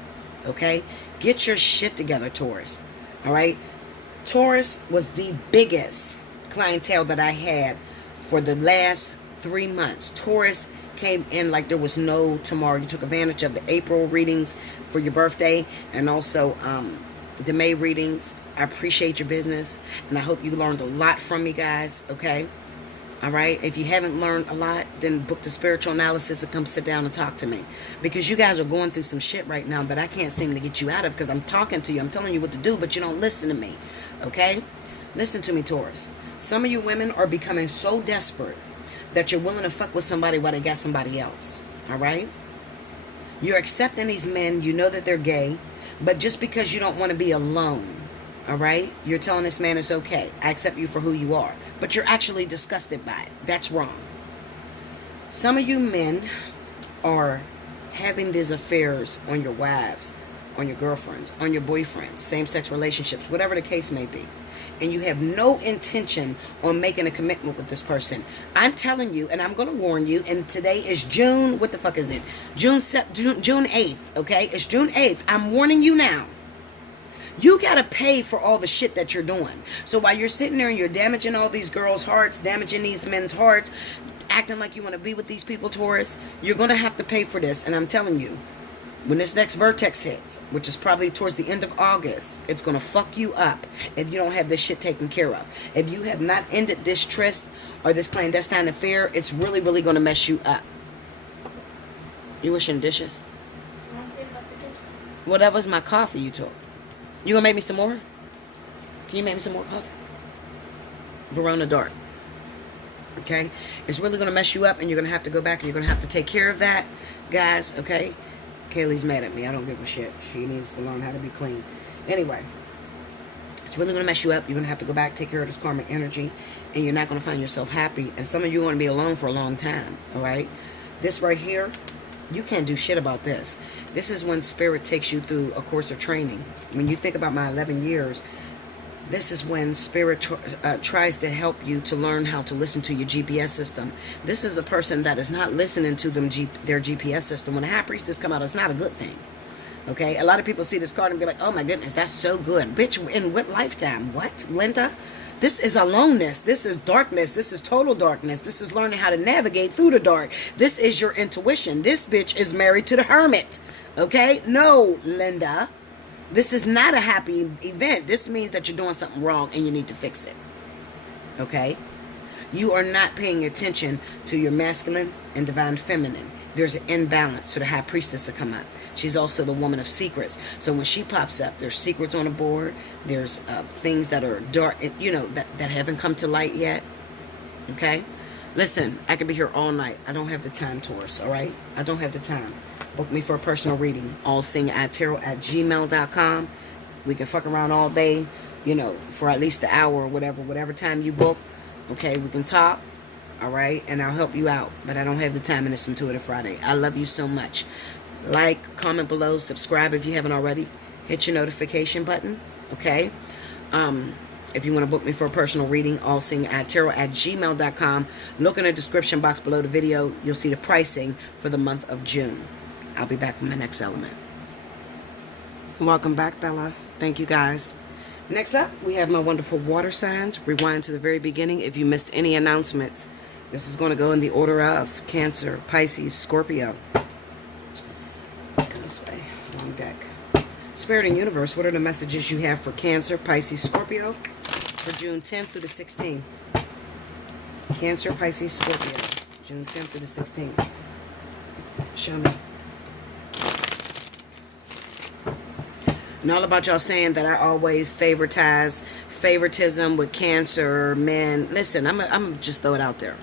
okay? Get your shit together, Taurus, all right? Taurus was the biggest clientele that I had for the last 3 months. Taurus came in like there was no tomorrow. You took advantage of the April readings for your birthday, and also the May readings. I appreciate your business, and I hope you learned a lot from me, guys, okay? All right? If you haven't learned a lot, then book the spiritual analysis and come sit down and talk to me, because you guys are going through some shit right now that I can't seem to get you out of, because I'm talking to you, I'm telling you what to do, but you don't listen to me, okay? Listen to me, Taurus. Some of you women are becoming so desperate that you're willing to fuck with somebody while they got somebody else, all right? You're accepting these men, you know that they're gay, but just because you don't want to be alone, all right? You're telling this man it's okay. I accept you for who you are, but you're actually disgusted by it. That's wrong. Some of you men are having these affairs on your wives, on your girlfriends, on your boyfriends, same-sex relationships, whatever the case may be. And you have no intention on making a commitment with this person. I'm telling you, and I'm going to warn you, and today is June, what the fuck is it? June 8th, okay? It's June 8th. I'm warning you now. You got to pay for all the shit that you're doing. So while you're sitting there and you're damaging all these girls' hearts, damaging these men's hearts, acting like you want to be with these people, Taurus, you're going to have to pay for this. And I'm telling you, when this next vertex hits, which is probably towards the end of August, it's going to fuck you up if you don't have this shit taken care of. If you have not ended this tryst or this clandestine affair, it's really, really going to mess you up. You washing dishes? Well, that was my coffee you took. You going to make me some more? Can you make me some more coffee? Verona Dark. Okay? It's really going to mess you up, and you're going to have to go back, and you're going to have to take care of that, guys, okay? Kaylee's mad at me. I don't give a shit. She needs to learn how to be clean. Anyway, it's really going to mess you up. You're going to have to go back, take care of this karmic energy, and you're not going to find yourself happy. And some of you want to be alone for a long time, all right? This right here, you can't do shit about this. This is when Spirit takes you through a course of training. When you think about my 11 years, this is when Spirit tries to help you to learn how to listen to your GPS system. This is a person that is not listening to their GPS system. When a high priestess come out, it's not a good thing. Okay? A lot of people see this card and be like, oh my goodness, that's so good. Bitch, in what lifetime? What, Linda? This is aloneness. This is darkness. This is total darkness. This is learning how to navigate through the dark. This is your intuition. This bitch is married to the hermit. Okay? No, Linda. This is not a happy event. This means that you're doing something wrong and you need to fix it. Okay? You are not paying attention to your masculine and divine feminine. There's an imbalance to the high priestess to come up. She's also the woman of secrets. So when she pops up, there's secrets on the board. There's things that are dark, you know, that haven't come to light yet. Okay? Listen, I could be here all night. I don't have the time, Taurus, all right? I don't have the time. Book me for a personal reading. Allseeingeyetarot@gmail.com. We can fuck around all day, you know, for at least an hour or whatever time you book. Okay, we can talk, all right? And I'll help you out. But I don't have the time in this Intuitive Friday. I love you so much. Like, comment below, subscribe if you haven't already. Hit your notification button, okay? If you want to book me for a personal reading, allseeingeyetarot@gmail.com. Look in the description box below the video. You'll see the pricing for the month of June. I'll be back with my next element. Welcome back, Bella. Thank you, guys. Next up, we have my wonderful water signs. Rewind to the very beginning if you missed any announcements. This is going to go in the order of Cancer, Pisces, Scorpio. Let's go this way. Long deck. Spirit and Universe, what are the messages you have for Cancer, Pisces, Scorpio for June 10th through the 16th? Cancer, Pisces, Scorpio, June 10th through the 16th. Show me. And all about y'all saying that I always favoritism with Cancer men. Listen, I'm just throw it out there.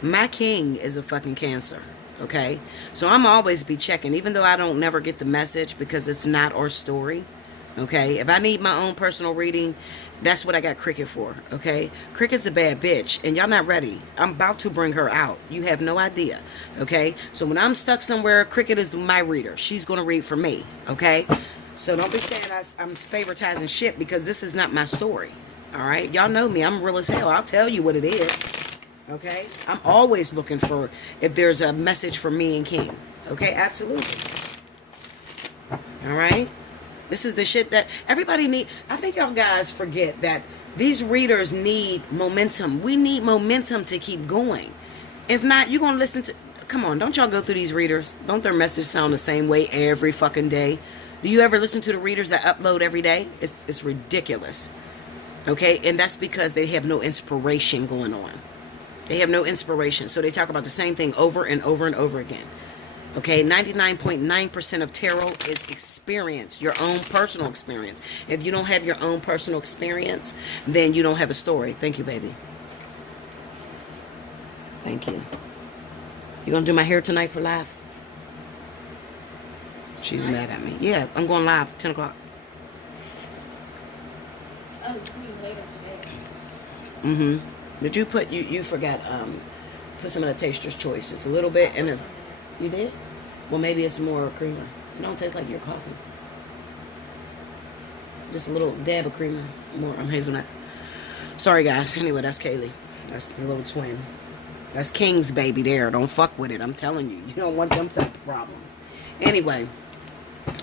My king is a fucking Cancer. Okay? So I'm always be checking, even though I don't never get the message because it's not our story. Okay? If I need my own personal reading, that's what I got Cricket for. Okay? Cricket's a bad bitch, and y'all not ready. I'm about to bring her out. You have no idea. Okay? So when I'm stuck somewhere, Cricket is my reader. She's going to read for me. Okay? So don't be saying I'm favoritizing shit because this is not my story. All right? Y'all know me. I'm real as hell. I'll tell you what it is. Okay? I'm always looking for if there's a message for me and King. Okay? Absolutely. All right? This is the shit that everybody need. I think y'all guys forget that these readers need momentum. We need momentum to keep going. If not, you're going to listen to... Come on, don't y'all go through these readers? Don't their message sound the same way every fucking day? Do you ever listen to the readers that upload every day? It's ridiculous. Okay? And that's because they have no inspiration going on. They have no inspiration. So they talk about the same thing over and over and over again. Okay, 99.9% of tarot is experience, your own personal experience. If you don't have your own personal experience, then you don't have a story. Thank you, baby. Thank you. You gonna do my hair tonight for live? She's mad at me. Yeah, I'm going live, 10 o'clock. Oh, you mean later today? Mm-hmm. Did you put, you forgot, put some of the taster's choice, just a little bit, and a, you did? Well, maybe it's more creamer. It don't taste like your coffee. Just a little dab of creamer. More hazelnut. Sorry, guys. Anyway, that's Kaylee. That's the little twin. That's King's baby there. Don't fuck with it. I'm telling you. You don't want them type of problems. Anyway,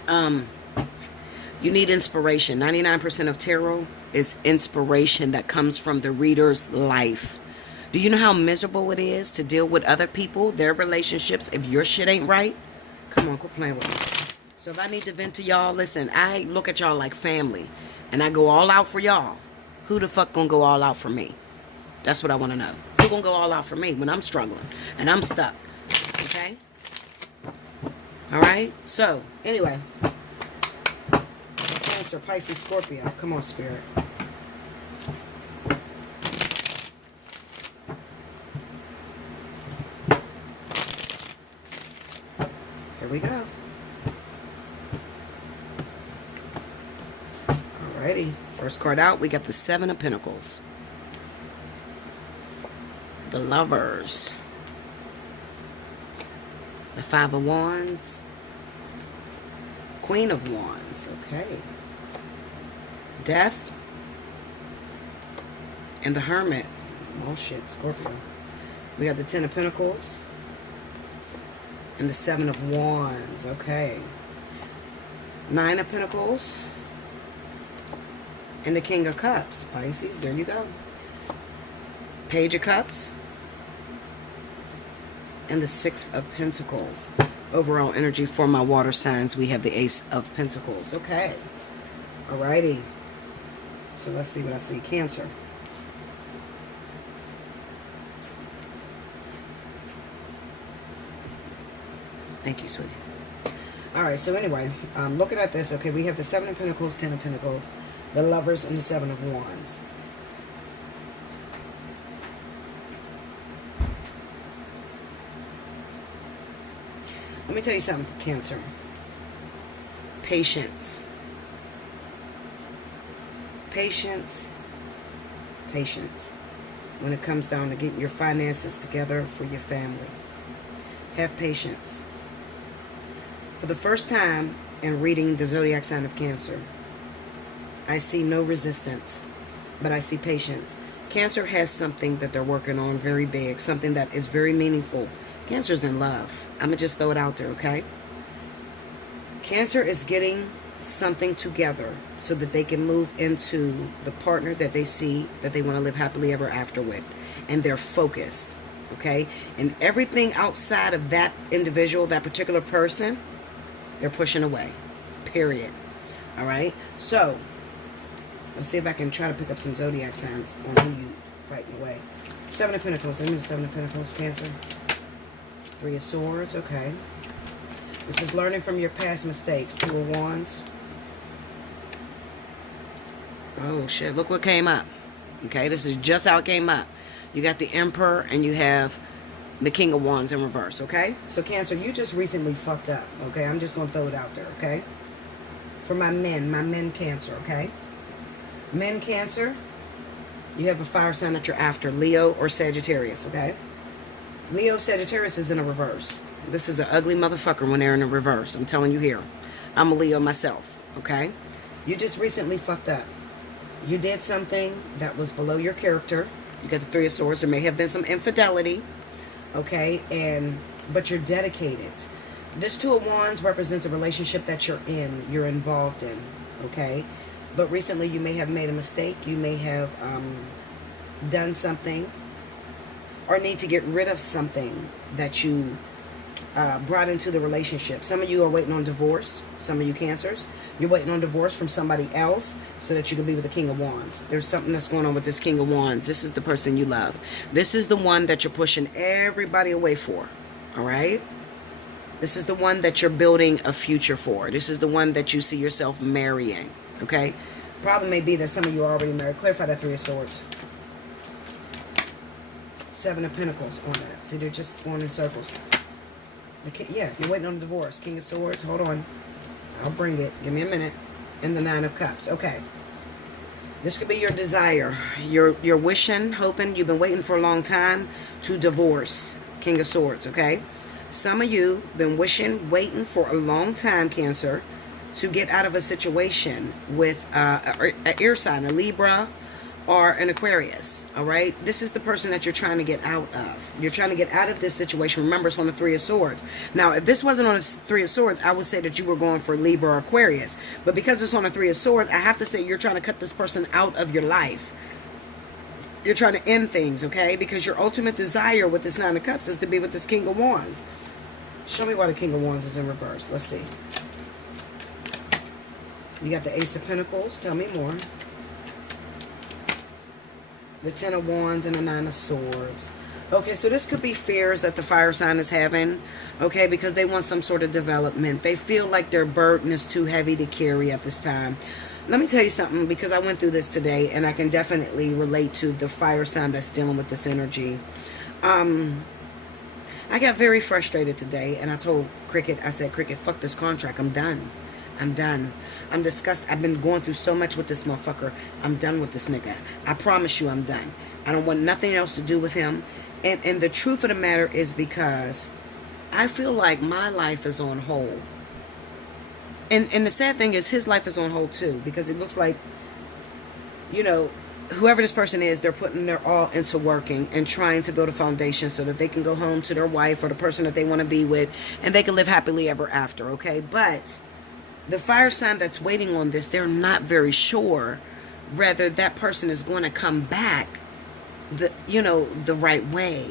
you need inspiration. 99% of tarot is inspiration that comes from the reader's life. Do you know how miserable it is to deal with other people, their relationships, if your shit ain't right? Come on, quit playing with me. So if I need to vent to y'all, listen, I look at y'all like family. And I go all out for y'all. Who the fuck gonna go all out for me? That's what I want to know. Who gonna go all out for me when I'm struggling and I'm stuck? Okay? Alright? So, anyway. Cancer, Pisces, Scorpio. Come on, Spirit. Here we go. Alrighty. First card out, we got the Seven of Pentacles. The Lovers. The Five of Wands. Queen of Wands. Okay. Death. And the Hermit. Oh shit, Scorpio. We got the Ten of Pentacles. And the Seven of Wands. Okay. Nine of Pentacles. And the King of Cups. Pisces, there you go. Page of Cups. And the Six of Pentacles. Overall energy for my water signs, we have the Ace of Pentacles. Okay. Alrighty. So let's see what I see. Cancer. Thank you, sweetie. Alright, so anyway, looking at this, okay, we have the Seven of Pentacles, Ten of Pentacles, the Lovers, and the Seven of Wands. Let me tell you something, Cancer. Patience. Patience. Patience. When it comes down to getting your finances together for your family. Have patience. For the first time in reading the zodiac sign of Cancer, I see no resistance, but I see patience. Cancer has something that they're working on very big, something that is very meaningful. Cancer's in love. I'm going to just throw it out there, okay? Cancer is getting something together so that they can move into the partner that they see that they want to live happily ever after with. And they're focused, okay? And everything outside of that individual, that particular person, they're pushing away, period. All right? So, let's see if I can try to pick up some zodiac signs on who you fighting away. Seven of Pentacles. Let me the Seven of Pentacles, Cancer. Three of Swords. Okay. This is learning from your past mistakes. Two of Wands. Oh, shit. Look what came up. Okay, this is just how it came up. You got the Emperor and you have the King of Wands in reverse, okay? So, Cancer, you just recently fucked up, okay? I'm just going to throw it out there, okay? For my men Cancer, okay? Men Cancer, you have a fire sign that you're after, Leo or Sagittarius, okay? Leo, Sagittarius is in a reverse. This is an ugly motherfucker when they're in a reverse. I'm telling you here. I'm a Leo myself, okay? You just recently fucked up. You did something that was below your character. You got the Three of Swords. There may have been some infidelity, okay? But you're dedicated. This Two of Wands represents a relationship that you're in, you're involved in, okay? But recently you may have made a mistake. You may have done something or need to get rid of something that you brought into the relationship. Some of you are waiting on divorce. Some of you Cancers, you're waiting on divorce from somebody else so that you can be with the King of Wands. There's something that's going on with this King of Wands. This is the person you love. This is the one that you're pushing everybody away for, all right? This is the one that you're building a future for. This is the one that you see yourself marrying, okay? Problem may be that some of you are already married. Clarify that Three of Swords. Seven of Pentacles on that. See, they're just going in circles. Yeah, you're waiting on a divorce. King of Swords. Hold on. I'll bring it. Give me a minute. And the Nine of Cups. Okay. This could be your desire. You're wishing, hoping, you've been waiting for a long time to divorce. King of Swords, okay? Some of you been wishing, waiting for a long time, Cancer, to get out of a situation with an air sign, a Libra or an Aquarius, all right? This is the person that you're trying to get out of. You're trying to get out of this situation. Remember, it's on the Three of Swords. Now, if this wasn't on the Three of Swords, I would say that you were going for Libra or Aquarius. But because it's on the Three of Swords, I have to say you're trying to cut this person out of your life. You're trying to end things, okay? Because your ultimate desire with this Nine of Cups is to be with this King of Wands. Show me why the King of Wands is in reverse. Let's see. You got the Ace of Pentacles. Tell me more. The Ten of Wands and the Nine of Swords. Okay, so this could be fears that the fire sign is having, okay, because they want some sort of development. They feel like their burden is too heavy to carry at this time. Let me tell you something, because I went through this today, and I can definitely relate to the fire sign that's dealing with this energy. I got very frustrated today, and I told Cricket, I said, Cricket, fuck this contract. I'm done. I'm done. I'm disgusted. I've been going through so much with this motherfucker. I'm done with this nigga. I promise you I'm done. I don't want nothing else to do with him. And the truth of the matter is because I feel like my life is on hold. And the sad thing is his life is on hold too, because it looks like, you know, whoever this person is, they're putting their all into working and trying to build a foundation so that they can go home to their wife or the person that they want to be with, and they can live happily ever after, okay? But the fire sign that's waiting on this, they're not very sure whether that person is going to come back the right way.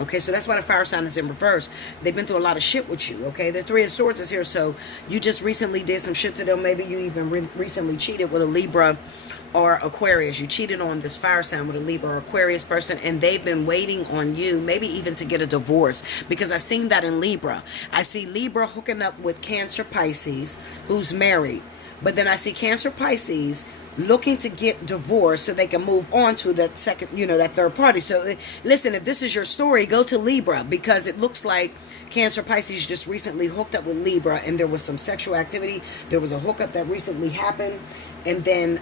Okay, so that's why the fire sign is in reverse. They've been through a lot of shit with you, okay? The Three of Swords is here, so you just recently did some shit to them. Maybe you even recently cheated with a Libra or Aquarius. You cheated on this fire sign with a Libra or Aquarius person, and they've been waiting on you, maybe even to get a divorce, because I seen that in Libra. I see Libra hooking up with Cancer Pisces, who's married. But then I see Cancer Pisces looking to get divorced so they can move on to that second, that third party. So listen, if this is your story, go to Libra, because it looks like Cancer Pisces just recently hooked up with Libra, and there was some sexual activity. There was a hookup that recently happened, and then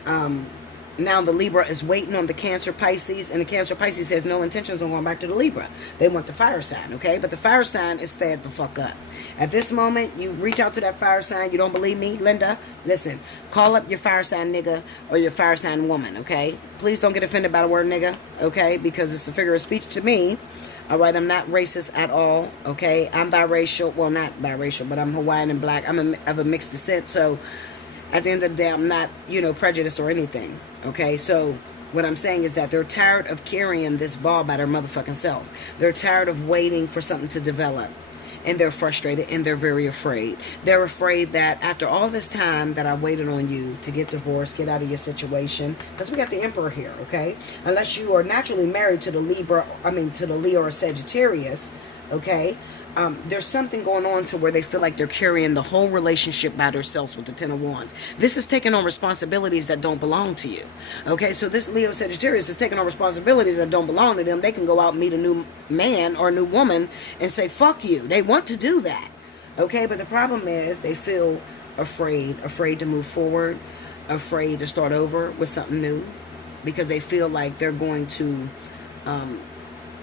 now the Libra is waiting on the Cancer Pisces, and the Cancer Pisces has no intentions on going back to the Libra. They want the fire sign, okay? But the fire sign is fed the fuck up. At this moment, you reach out to that fire sign. You don't believe me, Linda? Listen, call up your fire sign nigga or your fire sign woman, okay? Please don't get offended by the word nigga, okay? Because it's a figure of speech to me. All right, I'm not racist at all, okay? I'm biracial. Well, not biracial, but I'm Hawaiian and black. I'm of a mixed descent, so at the end of the day, I'm not, prejudiced or anything, okay? So what I'm saying is that they're tired of carrying this ball by their motherfucking self. They're tired of waiting for something to develop. And they're frustrated, and they're very afraid. They're afraid that after all this time that I waited on you to get divorced, get out of your situation, because we got the Emperor here, okay? Unless you are naturally married to the Leo or Sagittarius, okay? There's something going on to where they feel like they're carrying the whole relationship by themselves with the Ten of Wands. This is taking on responsibilities that don't belong to you. Okay, so this Leo Sagittarius is taking on responsibilities that don't belong to them. They can go out and meet a new man or a new woman and say, fuck you. They want to do that. Okay, but the problem is they feel afraid to move forward, afraid to start over with something new, because they feel like they're going to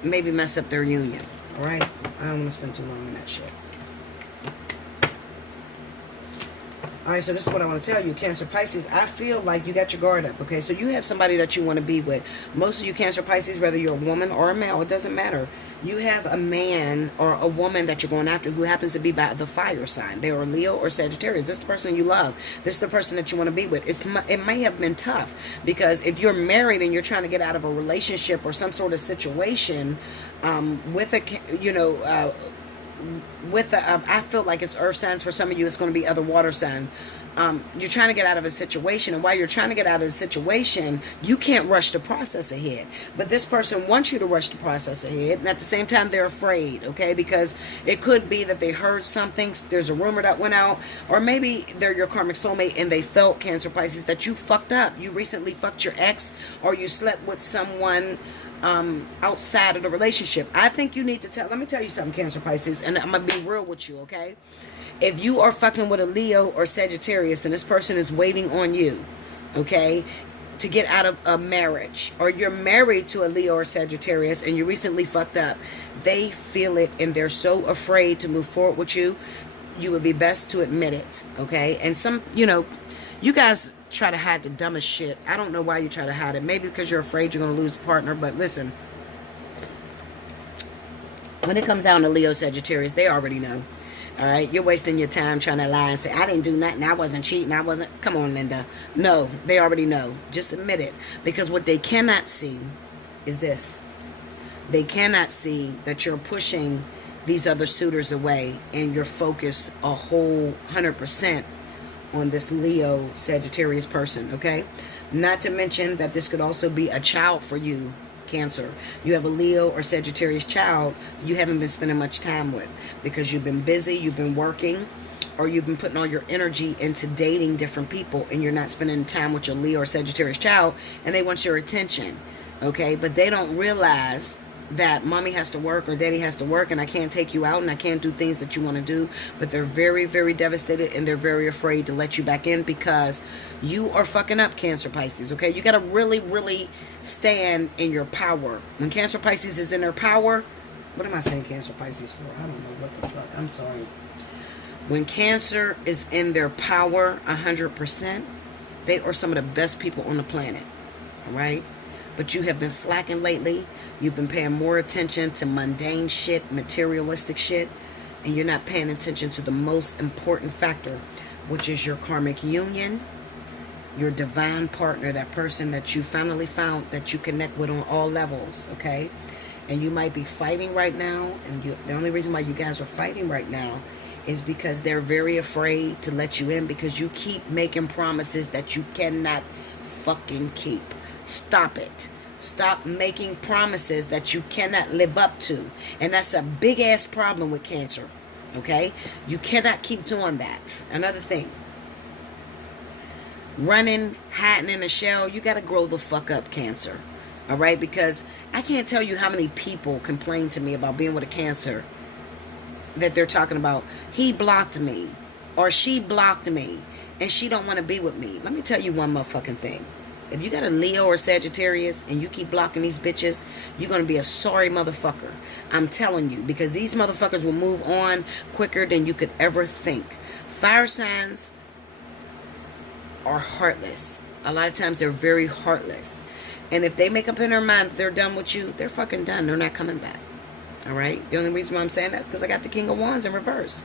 maybe mess up their union. All right, I don't want to spend too long on that shit. All right, so this is what I want to tell you, Cancer Pisces. I feel like you got your guard up, okay? So you have somebody that you want to be with. Most of you Cancer Pisces, whether you're a woman or a male, it doesn't matter. You have a man or a woman that you're going after who happens to be by the fire sign. They are Leo or Sagittarius. This is the person you love. This is the person that you want to be with. It may have been tough, because if you're married and you're trying to get out of a relationship or some sort of situation with a, I feel like it's earth signs. For some of you, it's going to be other water signs. You're trying to get out of a situation, and while you're trying to get out of the situation, you can't rush the process ahead. But this person wants you to rush the process ahead, and at the same time, they're afraid, okay? Because it could be that they heard something, there's a rumor that went out, or maybe they're your karmic soulmate, and they felt, Cancer Pisces, that you fucked up. You recently fucked your ex, or you slept with someone outside of the relationship. I think you need to let me tell you something, Cancer Pisces, and I'm gonna be real with you, okay? If you are fucking with a Leo or Sagittarius and this person is waiting on you, okay, to get out of a marriage, or you're married to a Leo or Sagittarius and you recently fucked up, they feel it and they're so afraid to move forward with you. You would be best to admit it, okay? And some, you guys try to hide the dumbest shit. I don't know why you try to hide it. Maybe because you're afraid you're going to lose the partner. But listen, when it comes down to Leo Sagittarius, they already know. All right, you're wasting your time trying to lie and say, I didn't do nothing, I wasn't cheating, I wasn't. Come on, Linda. No, they already know. Just admit it. Because what they cannot see is this. They cannot see that you're pushing these other suitors away and you're focused a whole 100% on this Leo Sagittarius person, okay? Not to mention that this could also be a child for you, Cancer. You have a Leo or Sagittarius child you haven't been spending much time with because you've been busy, you've been working, or you've been putting all your energy into dating different people, and you're not spending time with your Leo or Sagittarius child, and they want your attention, okay? But they don't realize that mommy has to work or daddy has to work, and I can't take you out and I can't do things that you want to do. But they're very, very devastated, and they're very afraid to let you back in because you are fucking up, Cancer Pisces, okay? You got to really, really stand in your power. When Cancer Pisces is in their power, what am I saying Cancer Pisces for? I don't know what the fuck. I'm sorry. When Cancer is in their power 100%, they are some of the best people on the planet, all right? But you have been slacking lately. You've been paying more attention to mundane shit, materialistic shit, and you're not paying attention to the most important factor, which is your karmic union, your divine partner, that person that you finally found that you connect with on all levels, okay? And you might be fighting right now, and the only reason why you guys are fighting right now is because they're very afraid to let you in because you keep making promises that you cannot fucking keep. Stop it. Stop making promises that you cannot live up to. And that's a big ass problem with Cancer. Okay? You cannot keep doing that. Another thing. Running, hiding in a shell, you got to grow the fuck up, Cancer. All right? Because I can't tell you how many people complain to me about being with a Cancer that they're talking about. He blocked me. Or she blocked me. And she don't want to be with me. Let me tell you one motherfucking thing. If you got a Leo or Sagittarius and you keep blocking these bitches, you're going to be a sorry motherfucker. I'm telling you. Because these motherfuckers will move on quicker than you could ever think. Fire signs are heartless. A lot of times they're very heartless. And if they make up in their mind that they're done with you, they're fucking done. They're not coming back. Alright? The only reason why I'm saying that is because I got the King of Wands in reverse.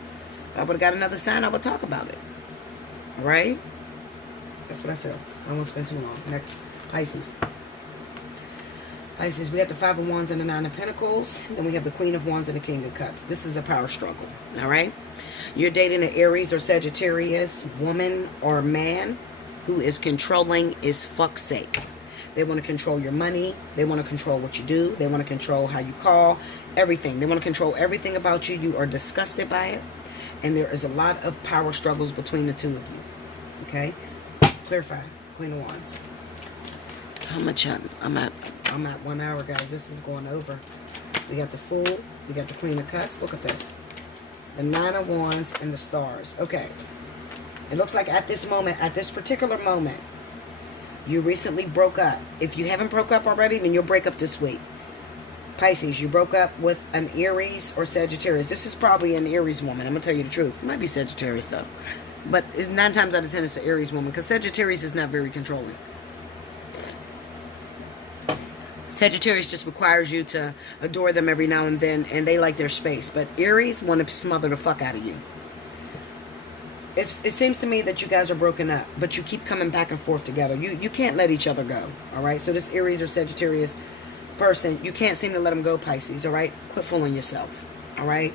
If I would have got another sign, I would talk about it. Alright? That's what I feel. I won't spend too long. Next, Pisces. Pisces, we have the Five of Wands and the Nine of Pentacles. Then we have the Queen of Wands and the King of Cups. This is a power struggle. All right? You're dating an Aries or Sagittarius woman or man who is controlling as fuck's sake. They want to control your money. They want to control what you do. They want to control how you call, everything. They want to control everything about you. You are disgusted by it. And there is a lot of power struggles between the two of you. Okay? Clarify. Queen of Wands. How much I'm at 1 hour, guys. This is going over. We got the Fool. We got the Queen of Cups. Look at this. The 9 of Wands and the Stars. Okay. It looks like at this moment, at this particular moment, you recently broke up. If you haven't broke up already, then you'll break up this week. Pisces, you broke up with an Aries or Sagittarius. This is probably an Aries woman. I'm going to tell you the truth. It might be Sagittarius, though. But 9 times out of 10, it's an Aries woman. Because Sagittarius is not very controlling. Sagittarius just requires you to adore them every now and then. And they like their space. But Aries want to smother the fuck out of you. It seems to me that you guys are broken up. But you keep coming back and forth together. You can't let each other go. Alright? So this Aries or Sagittarius person, you can't seem to let them go, Pisces. Alright? Quit fooling yourself. Alright?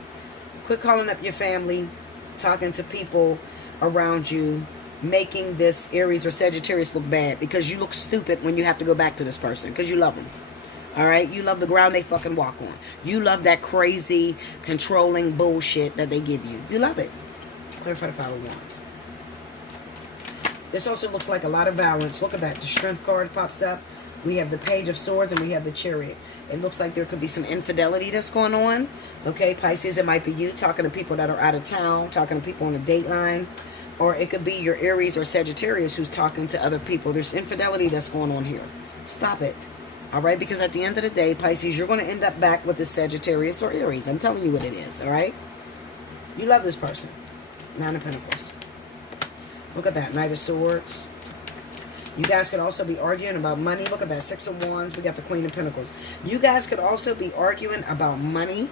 Quit calling up your family. Talking to people around you, making this Aries or Sagittarius look bad, because you look stupid when you have to go back to this person, because you love them. Alright? You love the ground they fucking walk on. You love that crazy, controlling bullshit that they give you. You love it. Clarify the 5 of Wands. This also looks like a lot of balance. Look at that. The Strength card pops up. We have the Page of Swords and we have the Chariot. It looks like there could be some infidelity that's going on. Okay, Pisces, it might be you talking to people that are out of town, talking to people on a date line. Or it could be your Aries or Sagittarius who's talking to other people. There's infidelity that's going on here. Stop it. Alright, because at the end of the day, Pisces, you're going to end up back with the Sagittarius or Aries. I'm telling you what it is, alright? You love this person. 9 of Pentacles. Look at that. Knight of Swords. You guys could also be arguing about money. Look at that. 6 of Wands. We got the Queen of Pentacles. You guys could also be arguing about money,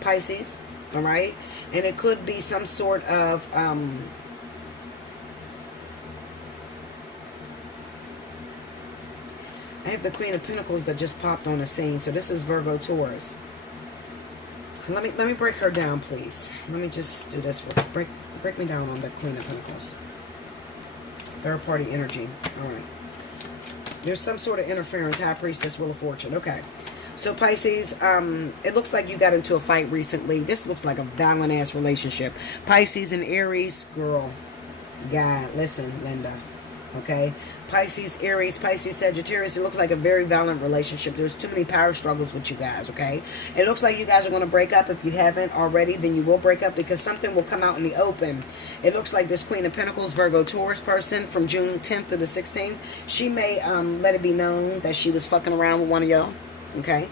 Pisces. Alright? And it could be some sort of... I have the Queen of Pentacles that just popped on the scene. So this is Virgo Taurus. Let me break her down, please. Let me just do this. Break me down on the Queen of Pentacles. Third party energy. Alright. There's some sort of interference. High Priestess, Wheel of Fortune. Okay. So Pisces, it looks like you got into a fight recently. This looks like a violent ass relationship. Pisces and Aries, girl. God, listen, Linda. Okay. Pisces, Aries, Pisces, Sagittarius. It looks like a very violent relationship. There's too many power struggles with you guys, okay? It looks like you guys are going to break up. If you haven't already, then you will break up because something will come out in the open. It looks like this Queen of Pentacles, Virgo Taurus person from June 10th to the 16th, she may let it be known that she was fucking around with one of y'all, okay?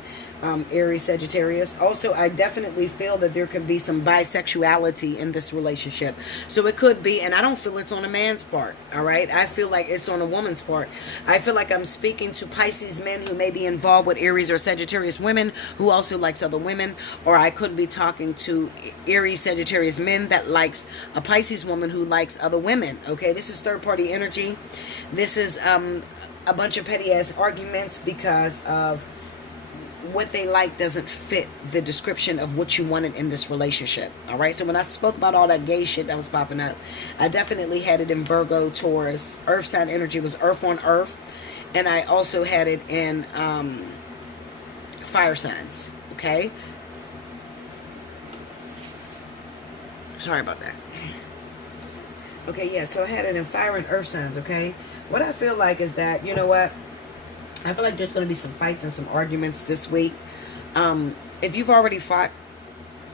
Aries, Sagittarius. Also, I definitely feel that there could be some bisexuality in this relationship. So it could be, and I don't feel it's on a man's part, all right? I feel like it's on a woman's part. I feel like I'm speaking to Pisces men who may be involved with Aries or Sagittarius women who also likes other women, or I could be talking to Aries, Sagittarius men that likes a Pisces woman who likes other women, okay? This is third-party energy. This is a bunch of petty-ass arguments because of what they like doesn't fit the description of what you wanted in this relationship. All right. So when I spoke about all that gay shit that was popping up, I definitely had it in Virgo, Taurus, Earth sign energy. It was Earth on Earth. And I also had it in fire signs. Okay. Sorry about that. Okay. Yeah. So I had it in fire and earth signs. Okay. What I feel like is that, you know what? I feel like there's going to be some fights and some arguments this week. If you've already fought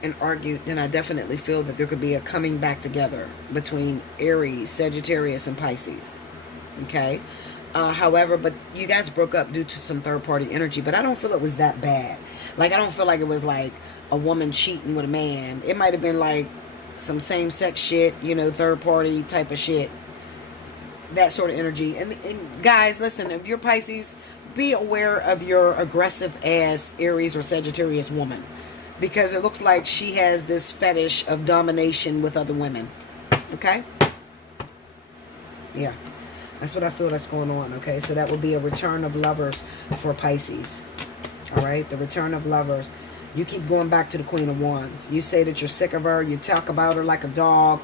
and argued, then I definitely feel that there could be a coming back together between Aries, Sagittarius, and Pisces. Okay? However, but you guys broke up due to some third-party energy, but I don't feel it was that bad. Like, I don't feel like it was like a woman cheating with a man. It might have been like some same-sex shit, you know, third-party type of shit. That sort of energy. And guys, listen, if you're Pisces, be aware of your aggressive ass Aries or Sagittarius woman, because it looks like she has this fetish of domination with other women. Okay? Yeah. That's what I feel that's going on. Okay? So that would be a return of lovers for Pisces. Alright? The return of lovers. You keep going back to the Queen of Wands. You say that you're sick of her. You talk about her like a dog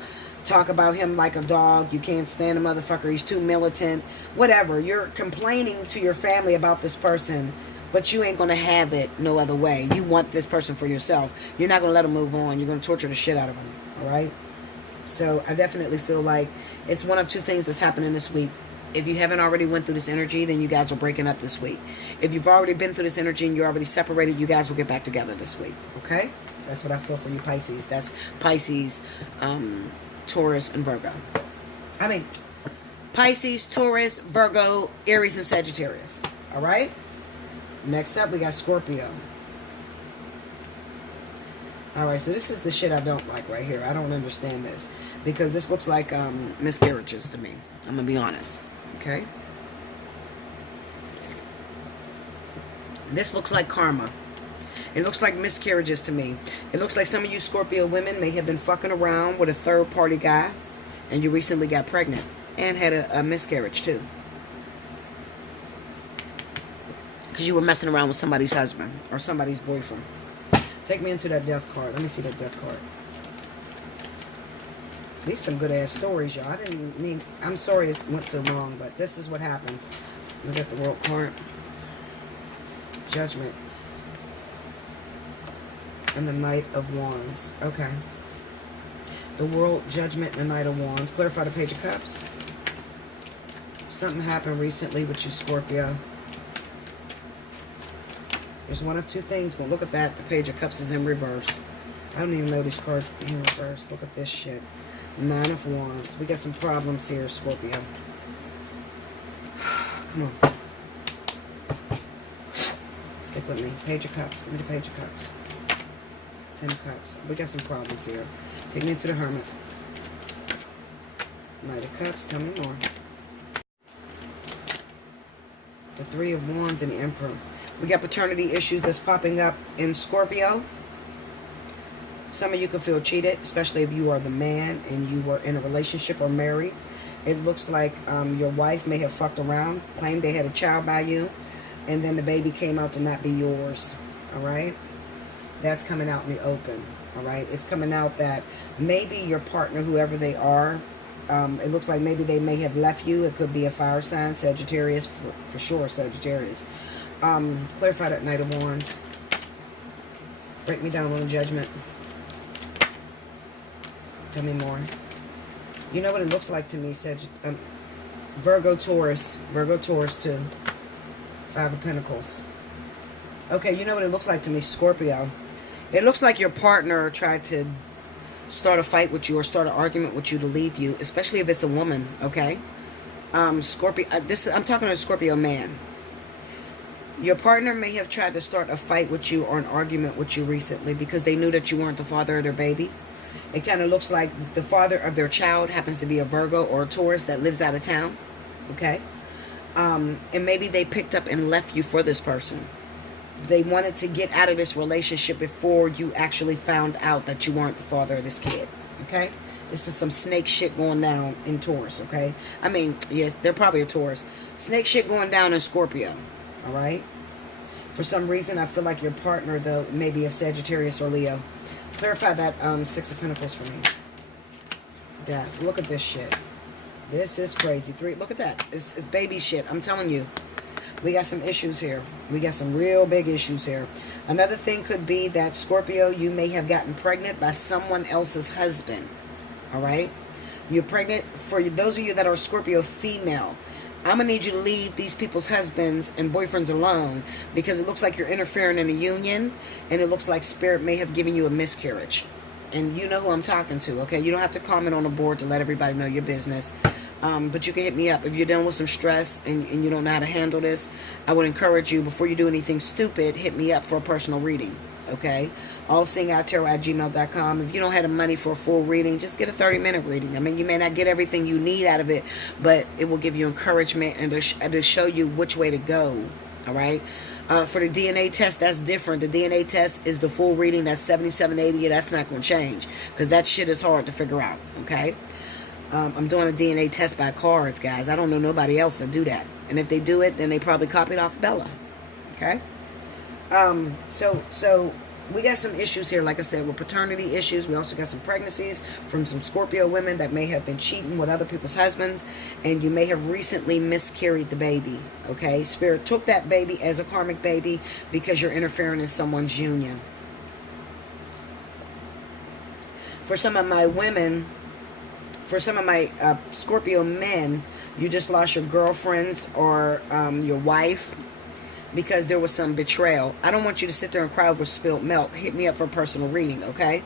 talk about him like a dog. You can't stand a motherfucker. He's too militant. Whatever. You're complaining to your family about this person, but you ain't going to have it no other way. You want this person for yourself. You're not going to let him move on. You're going to torture the shit out of him. All right? So I definitely feel like it's one of two things that's happening this week. If you haven't already went through this energy, then you guys are breaking up this week. If you've already been through this energy and you're already separated, you guys will get back together this week. Okay? That's what I feel for you Pisces. That's Pisces, Taurus, and Virgo. I mean, Pisces, Taurus, Virgo, Aries, and Sagittarius. All right? Next up, we got Scorpio. All right, so this is the shit I don't like right here. I don't understand this because this looks like miscarriages to me. I'm going to be honest. Okay? This looks like karma. It looks like miscarriages to me. It looks like some of you Scorpio women may have been fucking around with a third-party guy and you recently got pregnant and had a miscarriage too. Because you were messing around with somebody's husband or somebody's boyfriend. Take me into that death card. Let me see that death card. These some good-ass stories, y'all. I didn't mean... I'm sorry it went so long, but this is what happens. Look at the world card. Judgment. And the Knight of Wands. Okay. The World, Judgment, and the Knight of Wands. Clarify the Page of Cups. Something happened recently with you, Scorpio. There's one of two things. Well, look at that. The Page of Cups is in reverse. I don't even know these cards in reverse. Look at this shit. Nine of Wands. We got some problems here, Scorpio. Come on. Stick with me. Page of Cups. Give me the Page of Cups. 10 of Cups. We got some problems here. Take me into the Hermit. Knight of Cups. Tell me more. The Three of Wands and the Emperor. We got paternity issues that's popping up in Scorpio. Some of you could feel cheated, especially if you are the man and you were in a relationship or married. It looks like your wife may have fucked around, claimed they had a child by you, and then the baby came out to not be yours. All right? That's coming out in the open. All right? It's coming out that maybe your partner, whoever they are, it looks like maybe they may have left you. It could be a fire sign, Sagittarius, for sure, Sagittarius. Clarify that Knight of Wands. Break me down on the Judgment. Tell me more. You know what it looks like to me, Virgo, Taurus. Virgo, Taurus, too. Five of Pentacles. Okay, you know what it looks like to me, Scorpio. It looks like your partner tried to start a fight with you or start an argument with you to leave you, especially if it's a woman, okay? Scorpio, I'm talking to a Scorpio man. Your partner may have tried to start a fight with you or an argument with you recently because they knew that you weren't the father of their baby. It kind of looks like the father of their child happens to be a Virgo or a Taurus that lives out of town. Okay? And maybe they picked up and left you for this person. They wanted to get out of this relationship before you actually found out that you weren't the father of this kid. Okay? This is some snake shit going down in Taurus. Okay? I mean, yes, they're probably a Taurus. Snake shit going down in Scorpio. All right? For some reason, I feel like your partner, though, may be a Sagittarius or Leo. Clarify that Six of Pentacles for me. Death. Look at this shit. This is crazy. Look at that. It's baby shit. I'm telling you. We got some issues here. We got some real big issues here. Another thing could be that, Scorpio, you may have gotten pregnant by someone else's husband. All right? You're pregnant. For those of you that are Scorpio female, I'm going to need you to leave these people's husbands and boyfriends alone because it looks like you're interfering in a union and it looks like Spirit may have given you a miscarriage. And you know who I'm talking to, okay? You don't have to comment on the board to let everybody know your business. But you can hit me up. If you're dealing with some stress and you don't know how to handle this, I would encourage you, before you do anything stupid, hit me up for a personal reading, okay? Allseeingeyetarot@gmail.com. If you don't have the money for a full reading, just get a 30-minute reading. I mean, you may not get everything you need out of it, but it will give you encouragement and to show you which way to go, all right? For the DNA test, that's different. The DNA test is the full reading. That's $77.80. That's not going to change because that shit is hard to figure out, okay? I'm doing a DNA test by cards, guys. I don't know nobody else that do that. And if they do it, then they probably copied off Bella, okay? So we got some issues here, like I said, with paternity issues. We also got some pregnancies from some Scorpio women that may have been cheating with other people's husbands, and you may have recently miscarried the baby, okay? Spirit took that baby as a karmic baby because you're interfering in someone's union. For some of my women, for some of my Scorpio men, you just lost your girlfriends or your wife because there was some betrayal. I don't want you to sit there and cry over spilled milk. Hit me up for a personal reading, okay?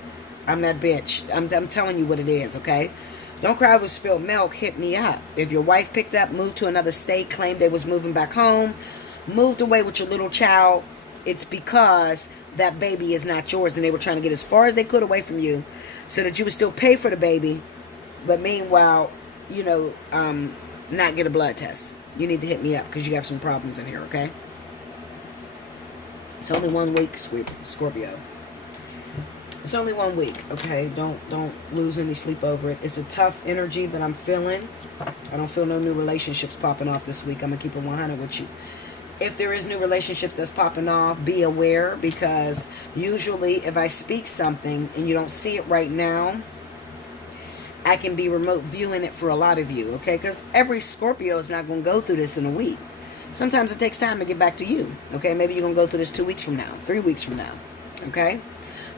I'm that bitch. I'm telling you what it is, okay? Don't cry over spilled milk. Hit me up. If your wife picked up, moved to another state, claimed they was moving back home, moved away with your little child, it's because that baby is not yours, and they were trying to get as far as they could away from you so that you would still pay for the baby, but meanwhile, you know, not get a blood test. You need to hit me up because you got some problems in here, okay? It's only 1 week, Scorpio. It's only 1 week, okay? Don't lose any sleep over it. It's a tough energy that I'm feeling. I don't feel no new relationships popping off this week. I'm going to keep it 100 with you. If there is new relationships that's popping off, be aware, because usually if I speak something and you don't see it right now, I can be remote viewing it for a lot of you, okay? Because every Scorpio is not going to go through this in a week. Sometimes it takes time to get back to you, okay? Maybe you're going to go through this 2 weeks from now, 3 weeks from now, okay?